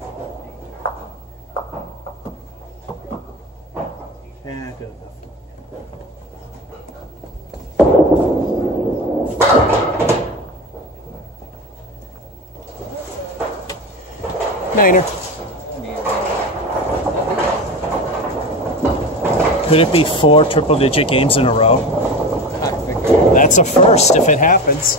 Yeah, good enough. Niner. Could it be 4 triple-digit games in a row? That's a first if it happens.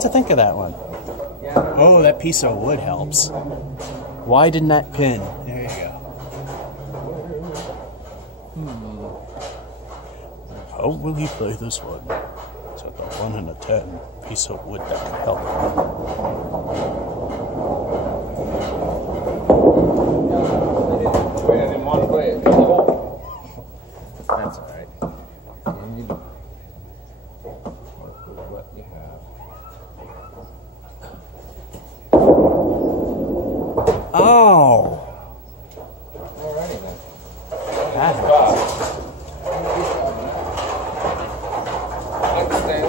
To think of that one. Oh, that piece of wood helps. Why didn't that pin? There you go. How will he play this one? It's at the 1 and a 10. Piece of wood that can help. I didn't want to play it. That's alright. You work with what you have. Oh! Alrighty then. That Understand.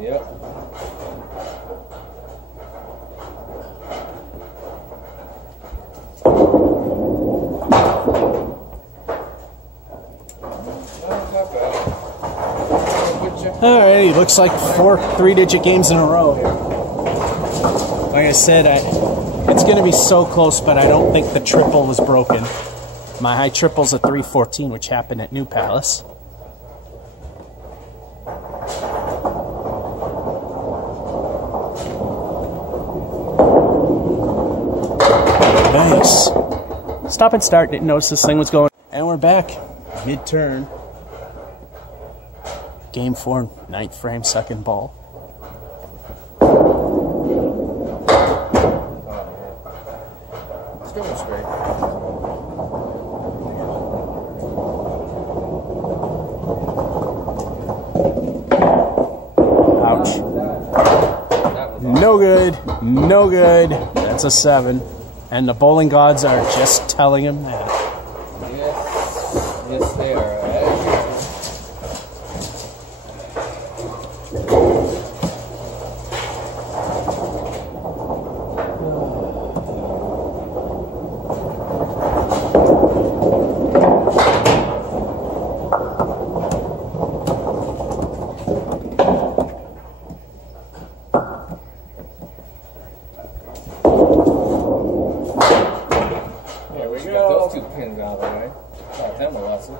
Yep. Alrighty, looks like 4 3-digit games in a row here. Like I said, it's going to be so close, but I don't think the triple was broken. My high triple's a 314, which happened at New Palace. Nice. Stop and start, didn't notice this thing was going. And we're back, mid-turn. Game 4, 9th frame, second ball. It's going straight. Ouch. No good. No good. That's a 7. And the bowling gods are just telling him that. Yes. Yes, they are. Those 2 pins out of the way. Taught them a lesson.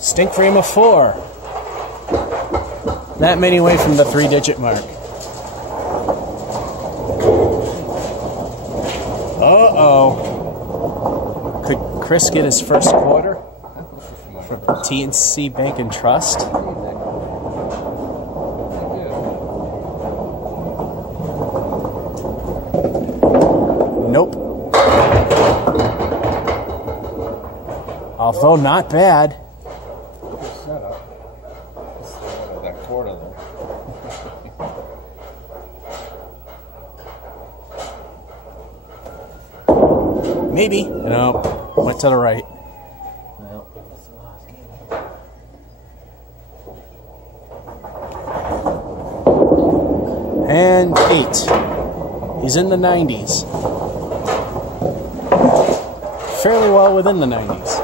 Stink frame of 4. That many away from the 3-digit mark. Uh-oh. Could Chris get his first quarter from TNC Bank and Trust? Nope. Although not bad. That quarter there. Maybe. No. Went to the right. Well, that's the last game. And 8. He's in the 90s. Fairly well within the 90s.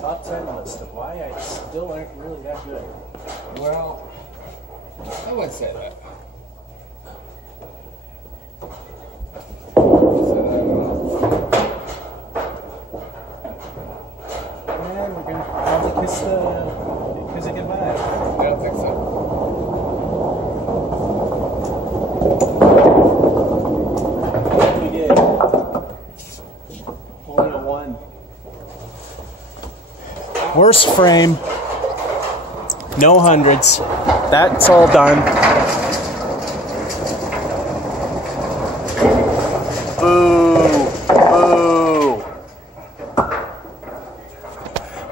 Top 10 list of why I still aren't really that good. Well, I wouldn't say that. And we're gonna probably kiss it goodbye. I don't think so. We did. Only a 1. Worst frame. No hundreds. That's all done. Boo. Boo.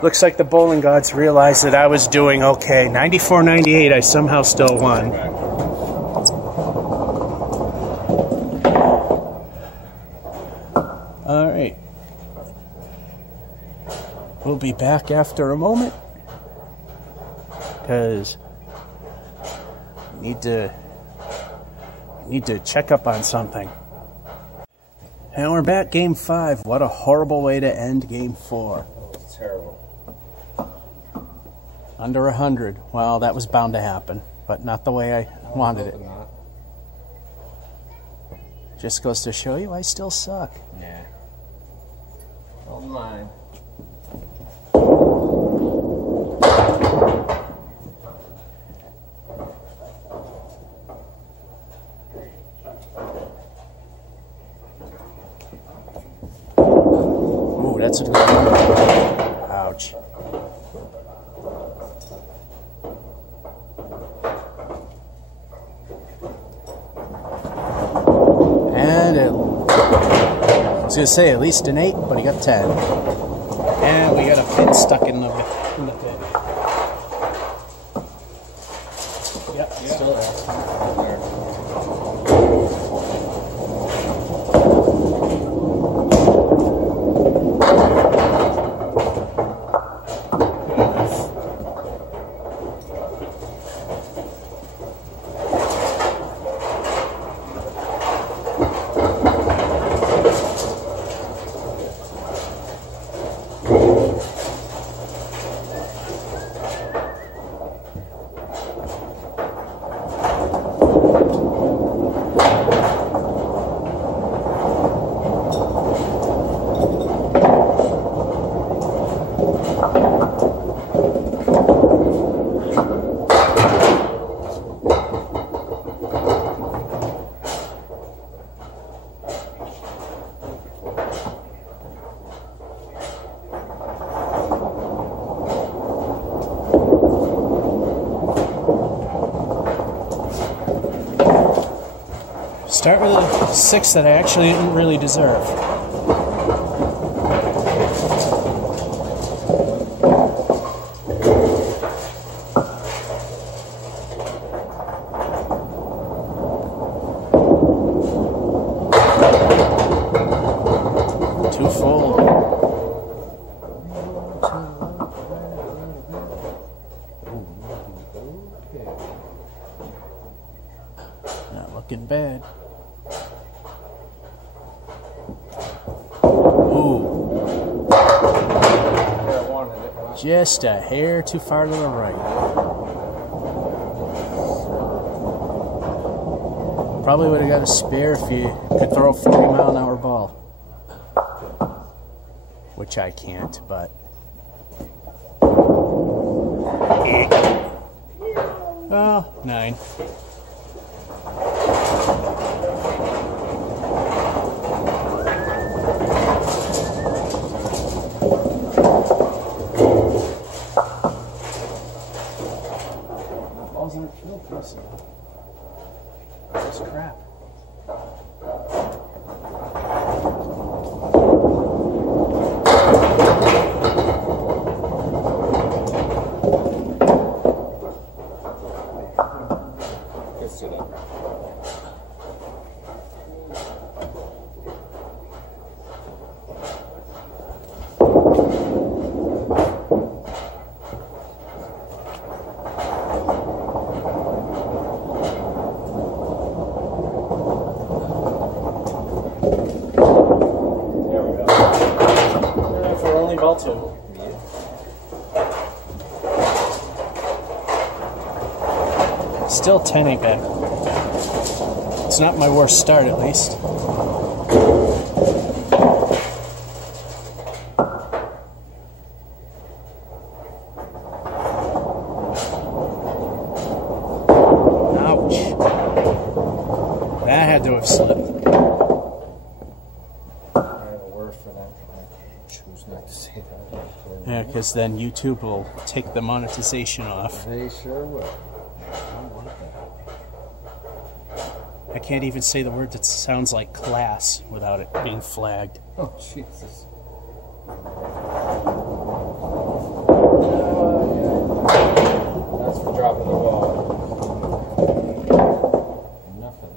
Looks like the bowling gods realized that I was doing okay. 94-98, I somehow still won. All right. We'll be back after a moment because I need to check up on something. And we're back, game 5. What a horrible way to end game 4. It's terrible. Under 100. Well, that was bound to happen, but not the way I wanted it. Not. Just goes to show you I still suck. Yeah. Don't mind. Ooh, that's a good one. Ouch. was going to say at least an 8, but he got 10. And we got a pin stuck in the pin. Yep, still there. Start with a 6 that I actually didn't really deserve. Too full. Not looking bad. Just a hair too far to the right. Probably would have got a spare if you could throw a 40-mile-an-hour ball. Which I can't, but... Oh, 9. That's crap. Let's do that. Ball 2. Still 10 ain't bad. It's not my worst start, at least. Ouch. That had to have slipped. Yeah, because then YouTube will take the monetization off. They sure will. I can't even say the word that sounds like class without it being flagged. Oh, Jesus. That's for dropping the ball. Enough of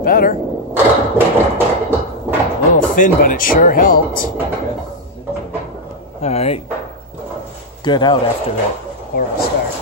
that. Better. A little thin, but it sure helped. Alright. Good out after the horrible start.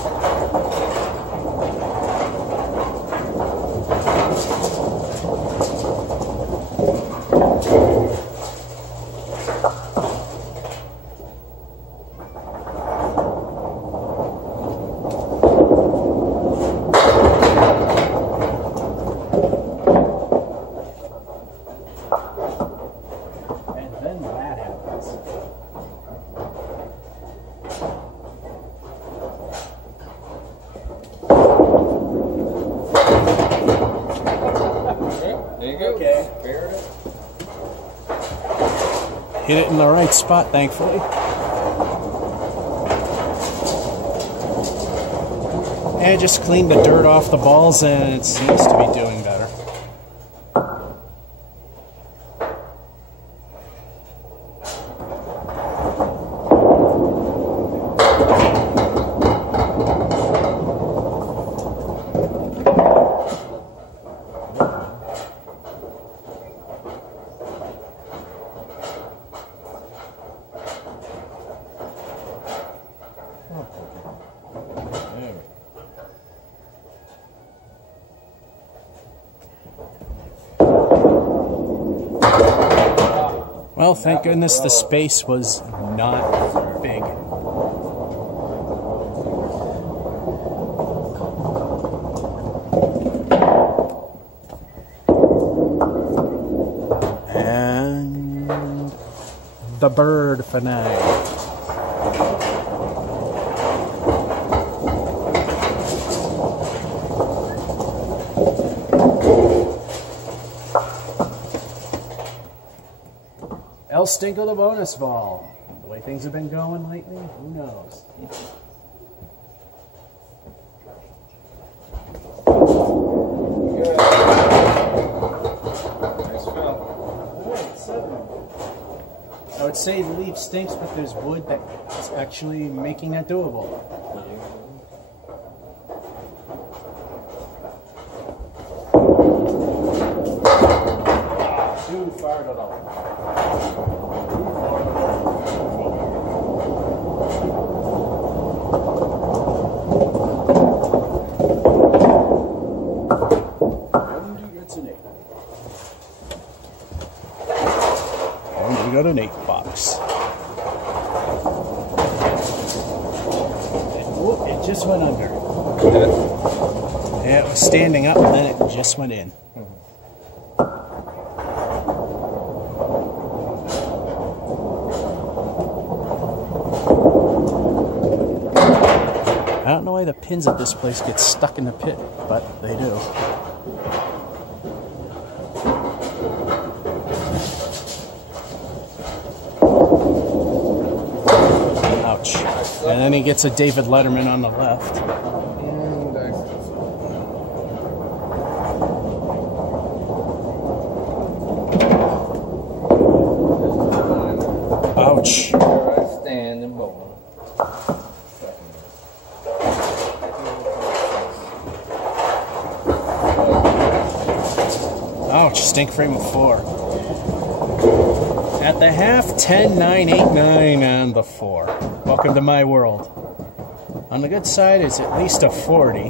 Hit it in the right spot, thankfully. I just cleaned the dirt off the balls and it seems to be doing better. Well, thank goodness the space was not big. And the bird finale. El Stinko the bonus ball. The way things have been going lately, who knows? I would say the leaf stinks, but there's wood that's actually making it doable. Too far to the left. And we got an 8 box. It just went under. Yeah, it was standing up and then it just went in. I don't know why the pins at this place get stuck in the pit, but they do. Ouch. And then he gets a David Letterman on the left. Ouch. Ouch, stink frame of 4. At the half, 10, 9, 8, 9, and the 4. Welcome to my world. On the good side is at least a 40.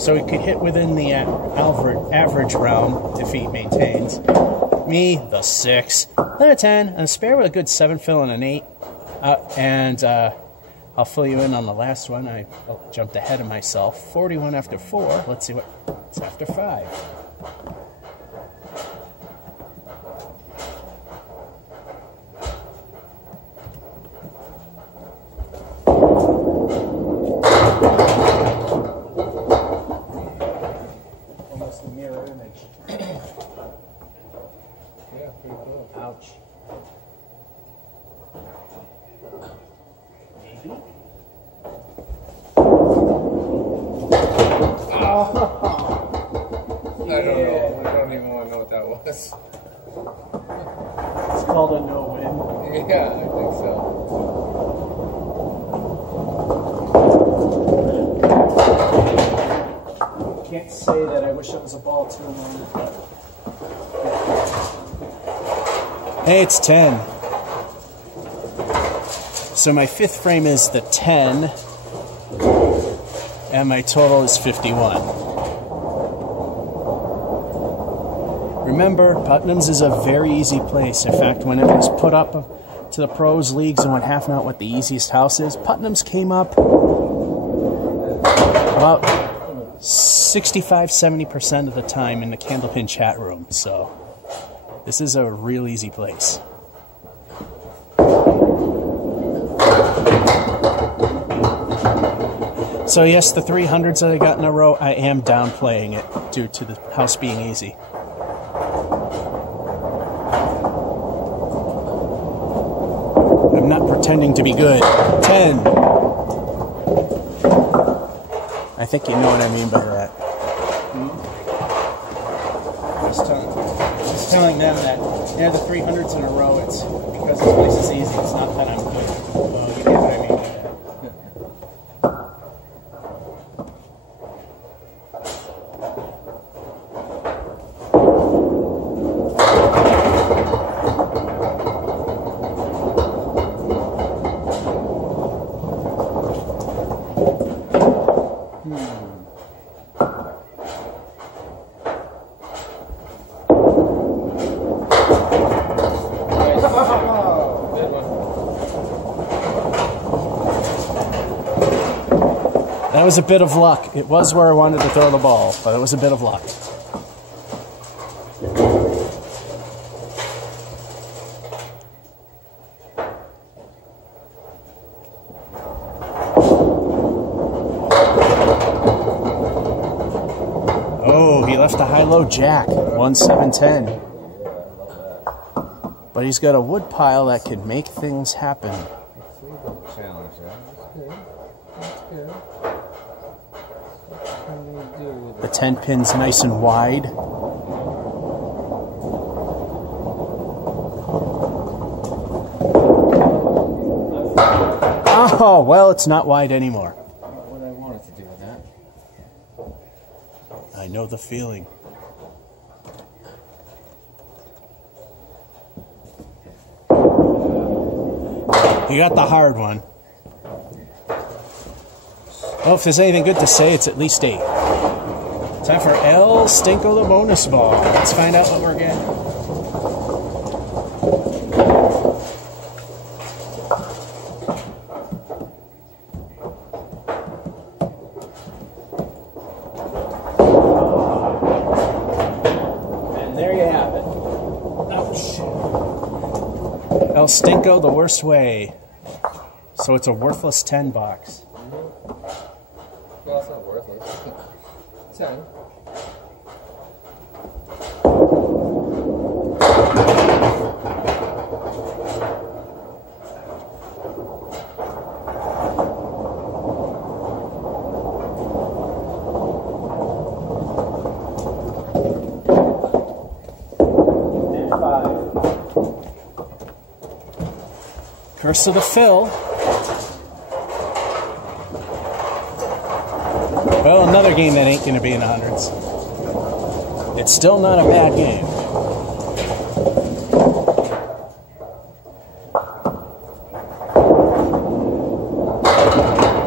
So he could hit within the average round if he maintains. Me, the 6. Then a 10, and a spare with a good 7 fill and an 8. I'll fill you in on the last one. I jumped ahead of myself. 41 after 4. Let's see what's after 5. Almost a mirror image. Yeah, pretty cool. Ouch. Maybe? Oh. I don't know. I don't even want to know what that was. It's called a no-win. Yeah, I think so. Can't say that I wish it was a ball too long, but... Hey, it's 10. So my 5th frame is the 10, and my total is 51. Remember, Putnam's is a very easy place. In fact, when it was put up to the pros leagues and went half and out what the easiest house is, Putnam's came up about 65–70% of the time in the candlepin chat room. So this is a real easy place. So yes, the 300s that I got in a row, I am downplaying it due to the house being easy. I'm not pretending to be good. 10. I think you know what I mean by that. Just telling them that they're the 300s in a row. It's because this place is easy. It's not that I'm good. Well, you get what I mean by that. That was a bit of luck. It was where I wanted to throw the ball, but it was a bit of luck. Oh, he left a high-low jack, 1-7-10. But he's got a wood pile that could make things happen. Challenge that. That's good. That's good. The 10 pin's nice and wide. Oh, well, it's not wide anymore. Not what I wanted to do with that. I know the feeling. You got the hard one. Well, if there's anything good to say, it's at least 8. Time for El Stinko the bonus ball. Let's find out what we're getting. And there you have it. Ouch. El Stinko the worst way. So it's a worthless 10 box. Well, it's not worthless. 10. And 5. Curse of the Fill. Well, another game that ain't going to be in the hundreds. It's still not a bad game.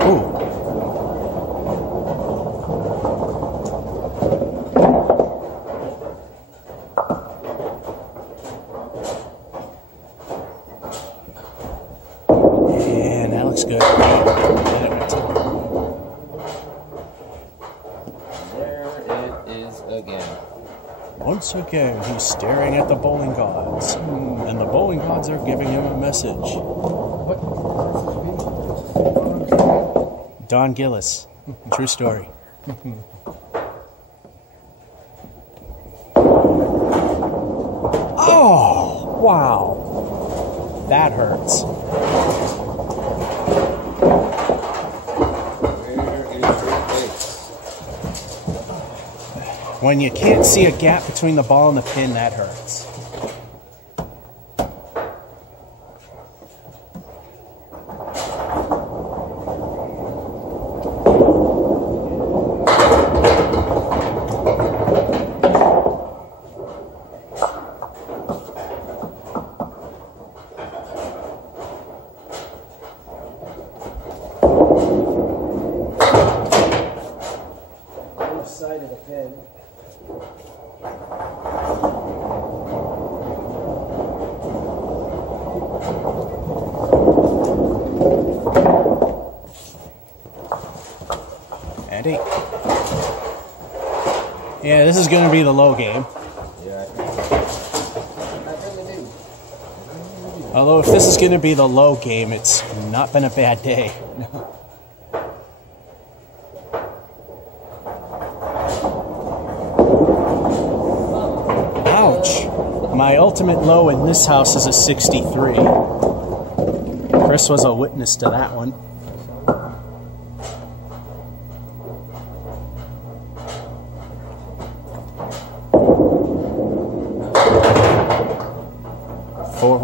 Ooh. And that looks good. Once again, he's staring at the bowling gods, and the bowling gods are giving him a message. What? Don Gillis. True story. Oh, wow. That hurts. When you can't see a gap between the ball and the pin, that hurts. Side of the pin. And 8. Yeah, this is going to be the low game. Yeah, I really do. Although if this is going to be the low game, it's not been a bad day. Ouch. My ultimate low in this house is a 63. Chris was a witness to that one.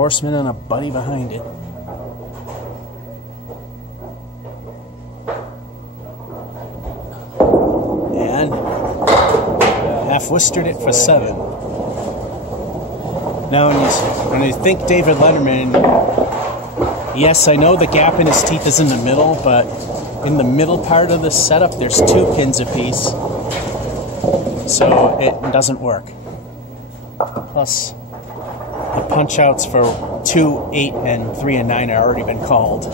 horsemen and a buddy behind it. And half-wistered it for 7. Now, when you think David Letterman, yes, I know the gap in his teeth is in the middle, but in the middle part of the setup, there's 2 pins apiece, so it doesn't work. Plus, the punch-outs for 2, 8, and 3 and 9 are already been called.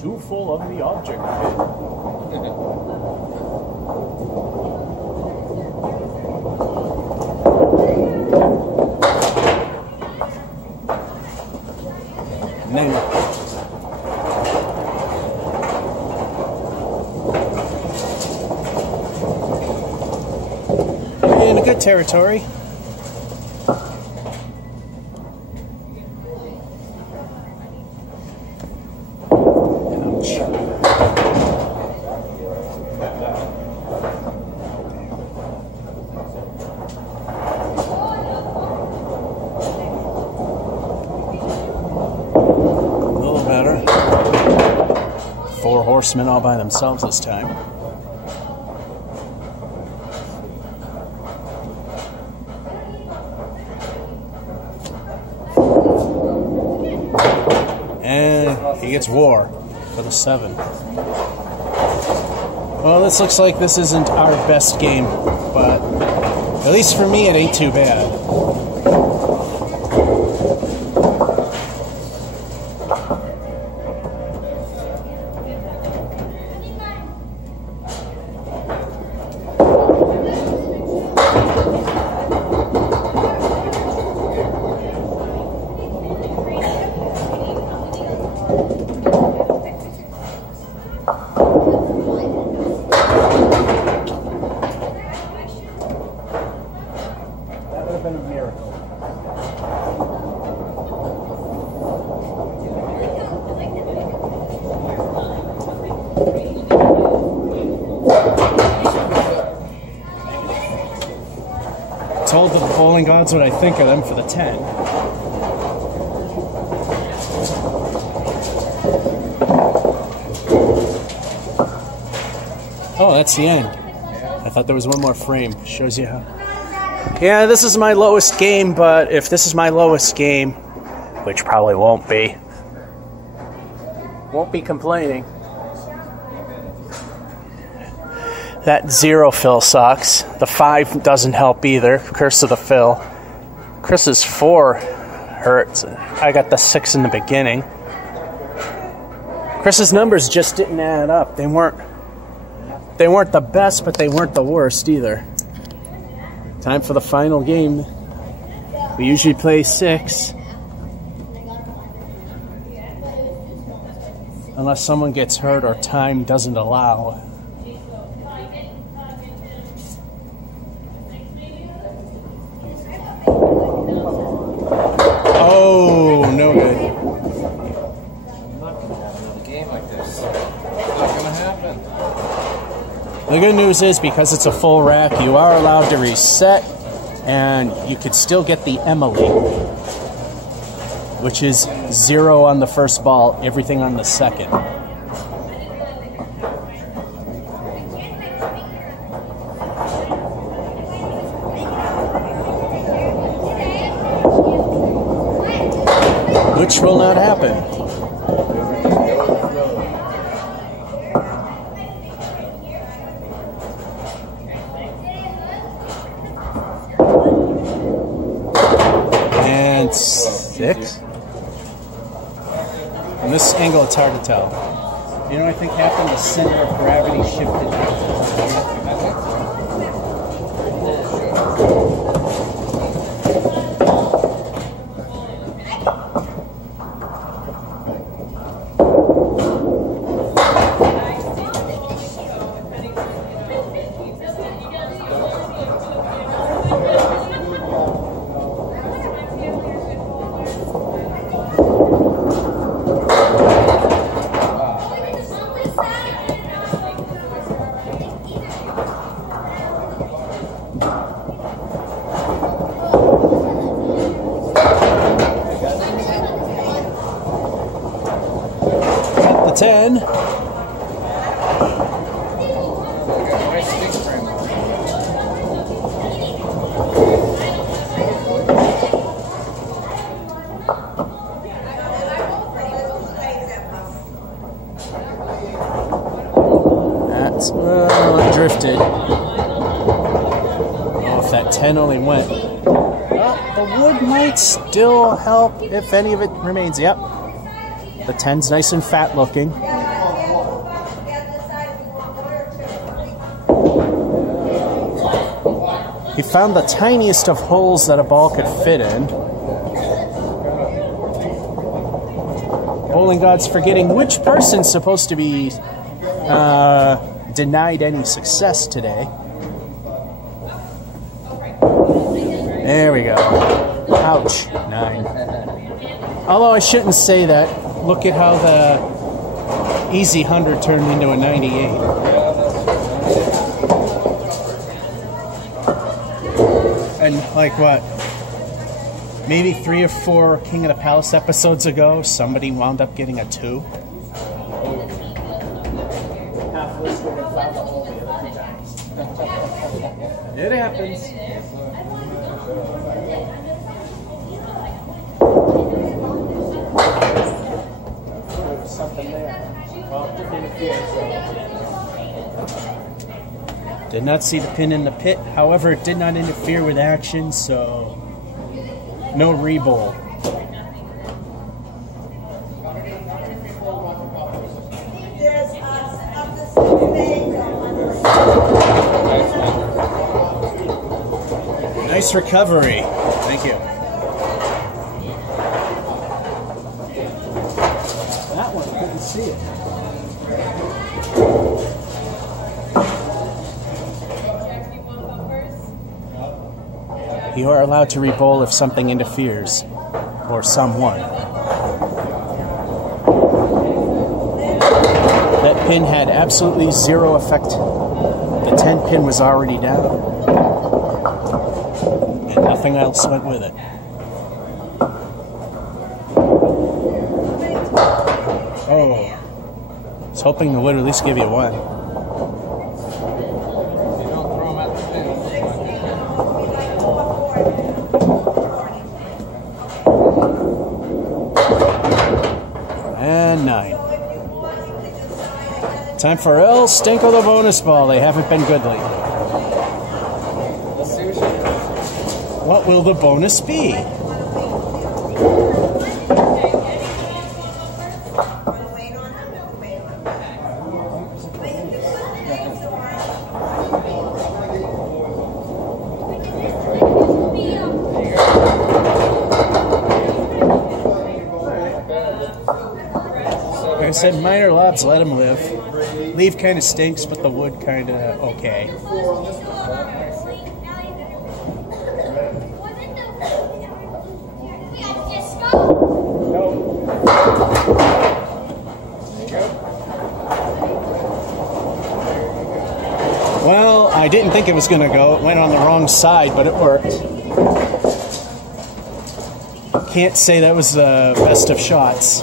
Too full of the object. In a good territory. Four horsemen all by themselves this time. And he gets war for the 7. Well, this looks like this isn't our best game, but at least for me it ain't too bad. Told the bowling gods what I think of them for the 10. Oh, that's the end. I thought there was one more frame. Shows you how. Yeah, this is my lowest game, but if this is my lowest game, which probably won't be complaining. That 0 fill sucks. The 5 doesn't help either. Curse of the fill. Chris's 4 hurts. I got the 6 in the beginning. Chris's numbers just didn't add up. They weren't the best, but they weren't the worst either. Time for the final game. We usually play 6. Unless someone gets hurt or time doesn't allow. Oh, no good. I'm not going to have another game like this. It's not going to happen. The good news is, because it's a full rack, you are allowed to reset, and you could still get the Emily, which is 0 on the first ball, everything on the second. Which will not happen. And 6. From this angle, it's hard to tell. You know what I think happened? The center of gravity shifted. 10. Nice big frame. That's, well, it drifted. Oh, if that 10 only went. Well, the wood might still help if any of it remains. Yep. The 10's nice and fat looking. He found the tiniest of holes that a ball could fit in. Bowling God's forgetting which person's supposed to be denied any success today. There we go. Ouch. 9. Although I shouldn't say that. Look at how the easy 100 turned into a 98. And like what? Maybe 3 or 4 King of the Palace episodes ago, somebody wound up getting a 2. It happens. Something there. Did not see the pin in the pit. However, it did not interfere with action, so no re-bowl. Nice recovery. Thank you. That one, I couldn't see it. You are allowed to re-bowl if something interferes, or someone. That pin had absolutely zero effect. The 10 pin was already down. And nothing else went with it. Oh. I was hoping the would at least give you 1. And 9. Time for El Stinko the bonus ball. They haven't been good lately. What will the bonus be? Like I said, minor lobs, let them live. Leaf kind of stinks, but the wood kind of okay. Well, I didn't think it was going to go. It went on the wrong side, but it worked. Can't say that was the best of shots.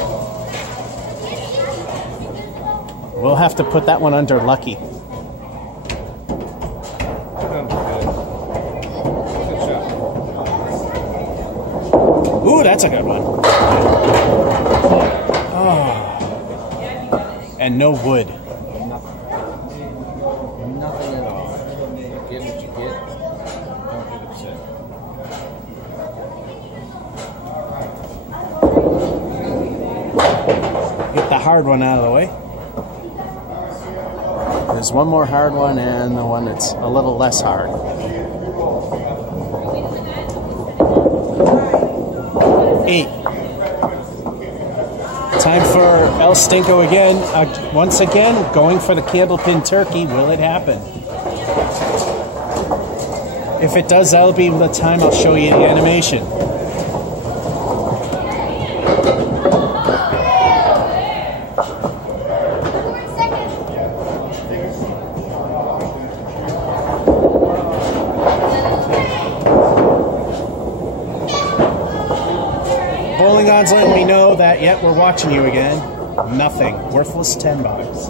We'll have to put that one under lucky. Ooh, that's a good one. Oh. And no wood. Nothing at all. Get what you get. Don't get upset. Get the hard one out of the way. There's one more hard one and the one that's a little less hard. Eight. Time for El Stinko again. Once again, going for the candlepin turkey. Will it happen? If it does, that'll be the time I'll show you the animation. Bowling God's letting me know that, yep, we're watching you again. Nothing. Worthless 10 bucks.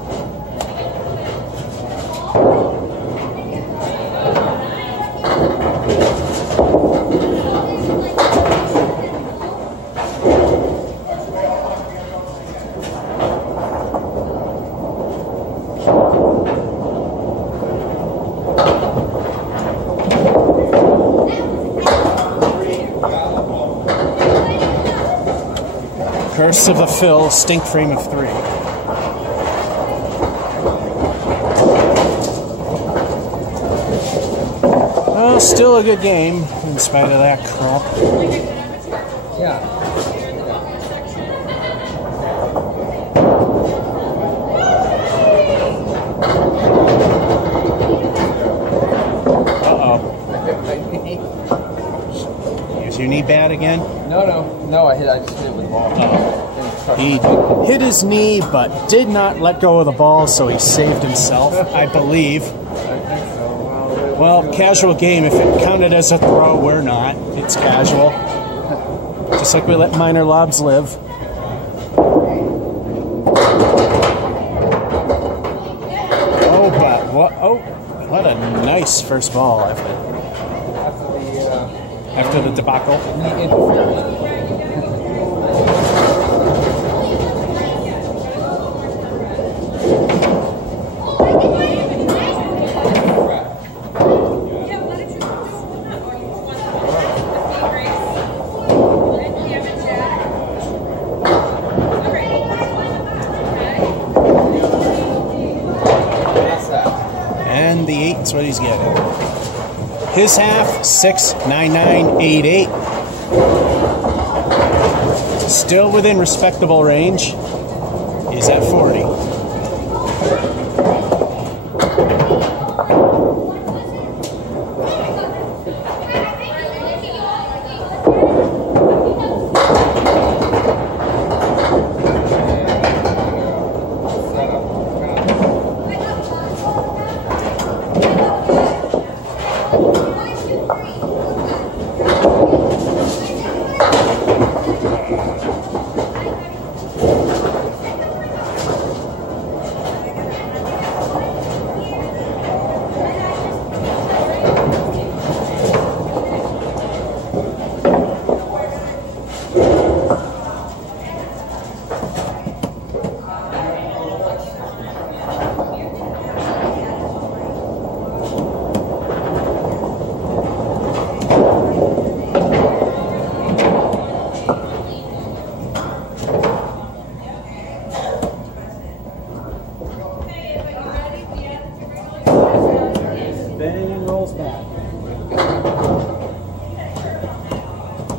Curse of a Phil, stink frame of 3. Oh, still a good game, in spite of that crap. Yeah. Uh-oh. Is your knee bad again? No, I just hit it with the ball. Uh-oh. He hit his knee, but did not let go of the ball, so he saved himself, I believe. I think so. Well, casual game. If it counted as a throw, we're not. It's casual. Just like we let minor lobs live. Oh, but what? Oh, what a nice first ball after the debacle. And the 8 is what he's getting. His half, 6.9988. Still within respectable range. He's at 40.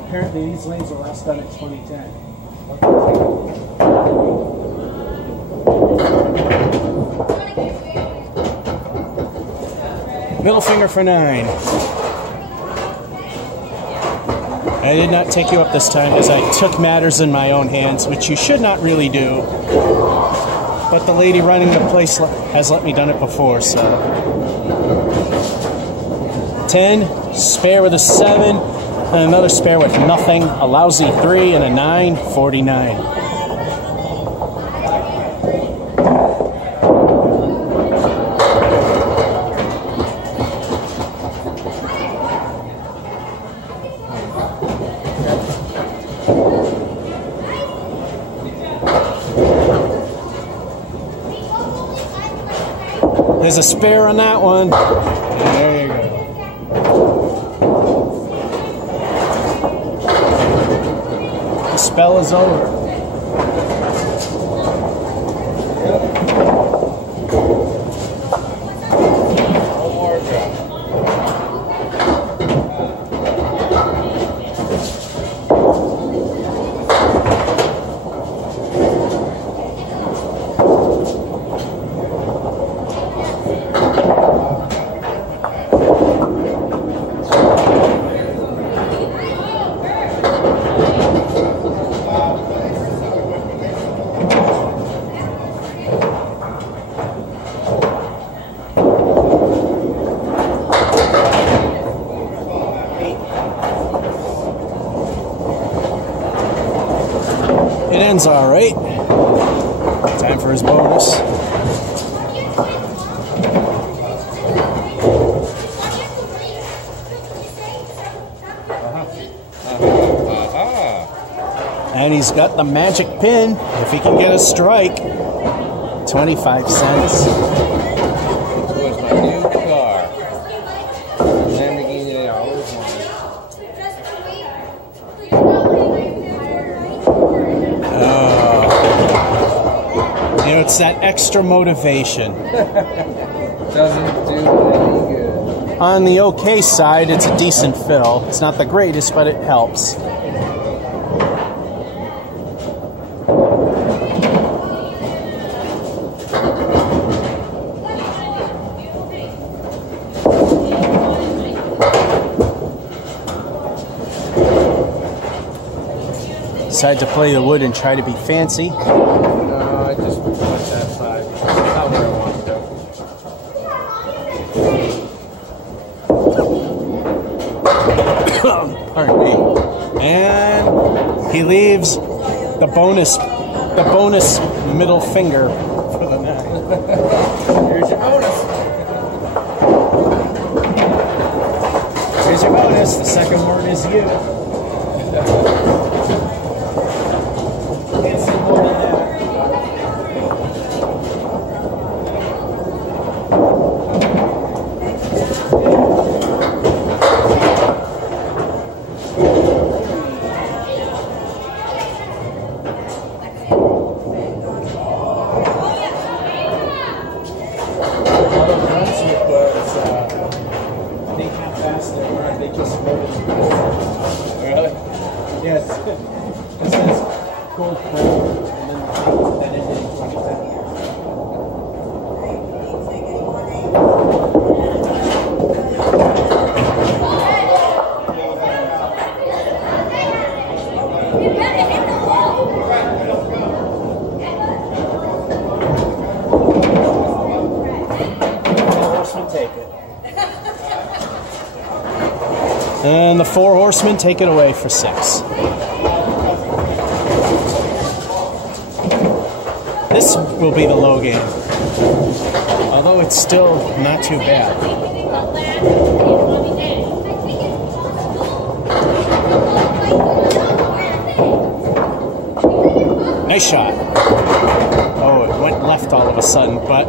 Apparently these lanes were last done in 2010. Middle finger for 9. I did not take you up this time because I took matters in my own hands, which you should not really do. But the lady running the place has let me done it before, so. 10, spare with a 7. And another spare with nothing, a lousy 3 and a 9, 49. There's a spare on that one. There you go. The spell is over. It ends all right. Time for his bonus. And he's got the magic pin. If he can get a strike, 25 cents. Towards my new car. Lamborghini I always wanted. You know, it's that extra motivation. Doesn't do any good. On the okay side, it's a decent fill. It's not the greatest, but it helps. Decide to play the wood and try to be fancy. No, I just went that side. Not where I want to go. Pardon me. And he leaves the bonus middle finger for the 9. Here's your bonus. Here's your bonus. The second word is you. Can't say more than that. They just voted. Really? Yes. It says cold crown, and then ended in 2010. Take it. And the 4 horsemen take it away for 6. This will be the low game, although it's still not too bad. Nice shot. Oh, it went left all of a sudden, but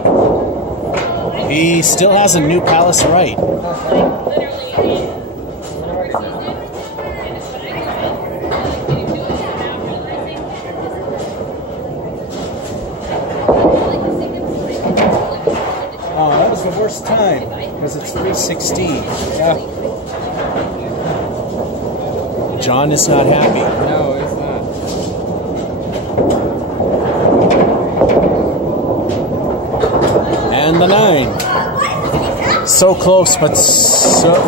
he still has a new palace right. Oh, that was the worst time, because it's 3:16. Yeah. John is not happy. No, it's not. And the 9. So close, but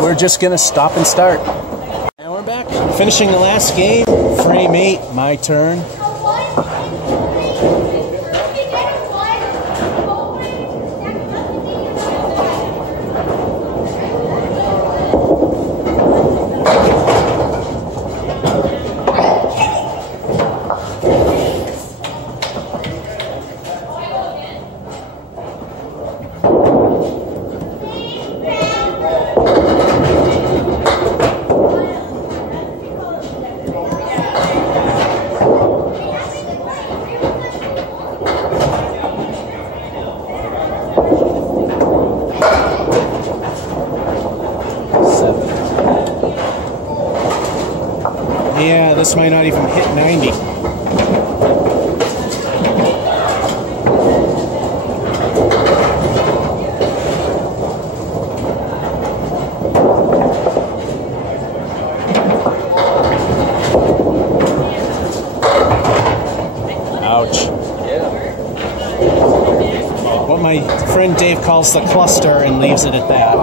we're just going to stop and start. And we're back. Finishing the last game. Frame 8, my turn. Yeah, this might not even hit 90. Ouch. What my friend Dave calls the cluster and leaves it at that.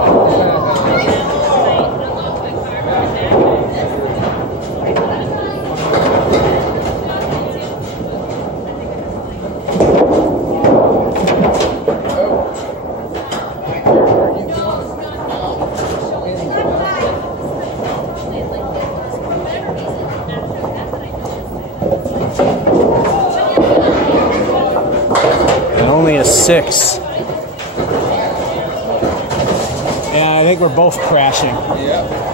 6. Yeah, I think we're both crashing. Yeah.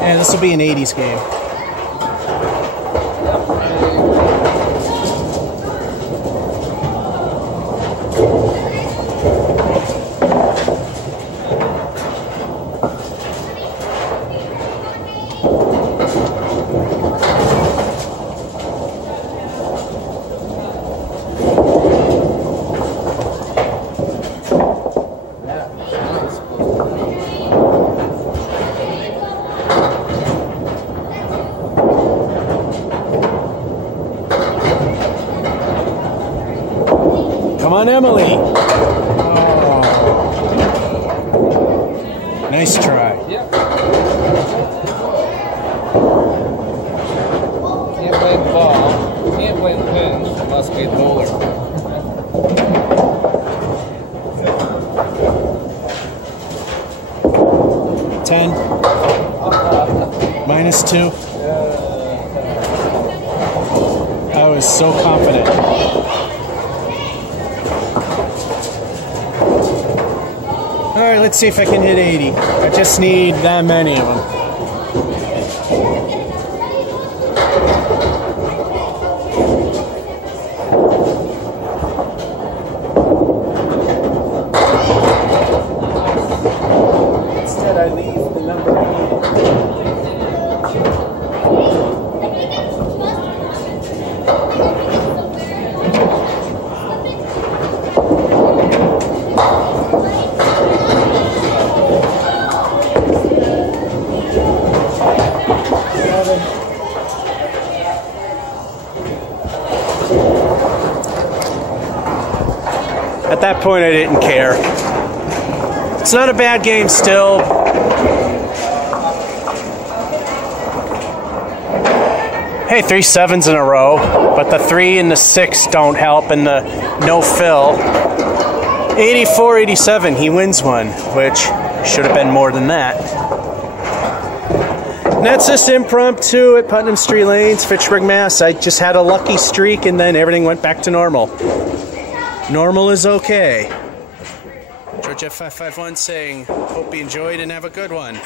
Yeah, this will be an 80s game. Come on, Emily. Oh. Nice try. Yep. Can't play the ball. Can't play the pin unless we the bowler. 10. -2. I was so confident. All right, let's see if I can hit 80. I just need that many of them. Instead, I leave the number I need. At that point, I didn't care. It's not a bad game still. Hey, 3 7s in a row, but the 3 and the 6 don't help, and the no fill. 84-87, he wins one, which should have been more than that. And that's just Impromptu at Putnam Street Lanes, Fitchburg, Mass. I just had a lucky streak, and then everything went back to normal. Normal is okay. George F551 saying, hope you enjoyed and have a good one.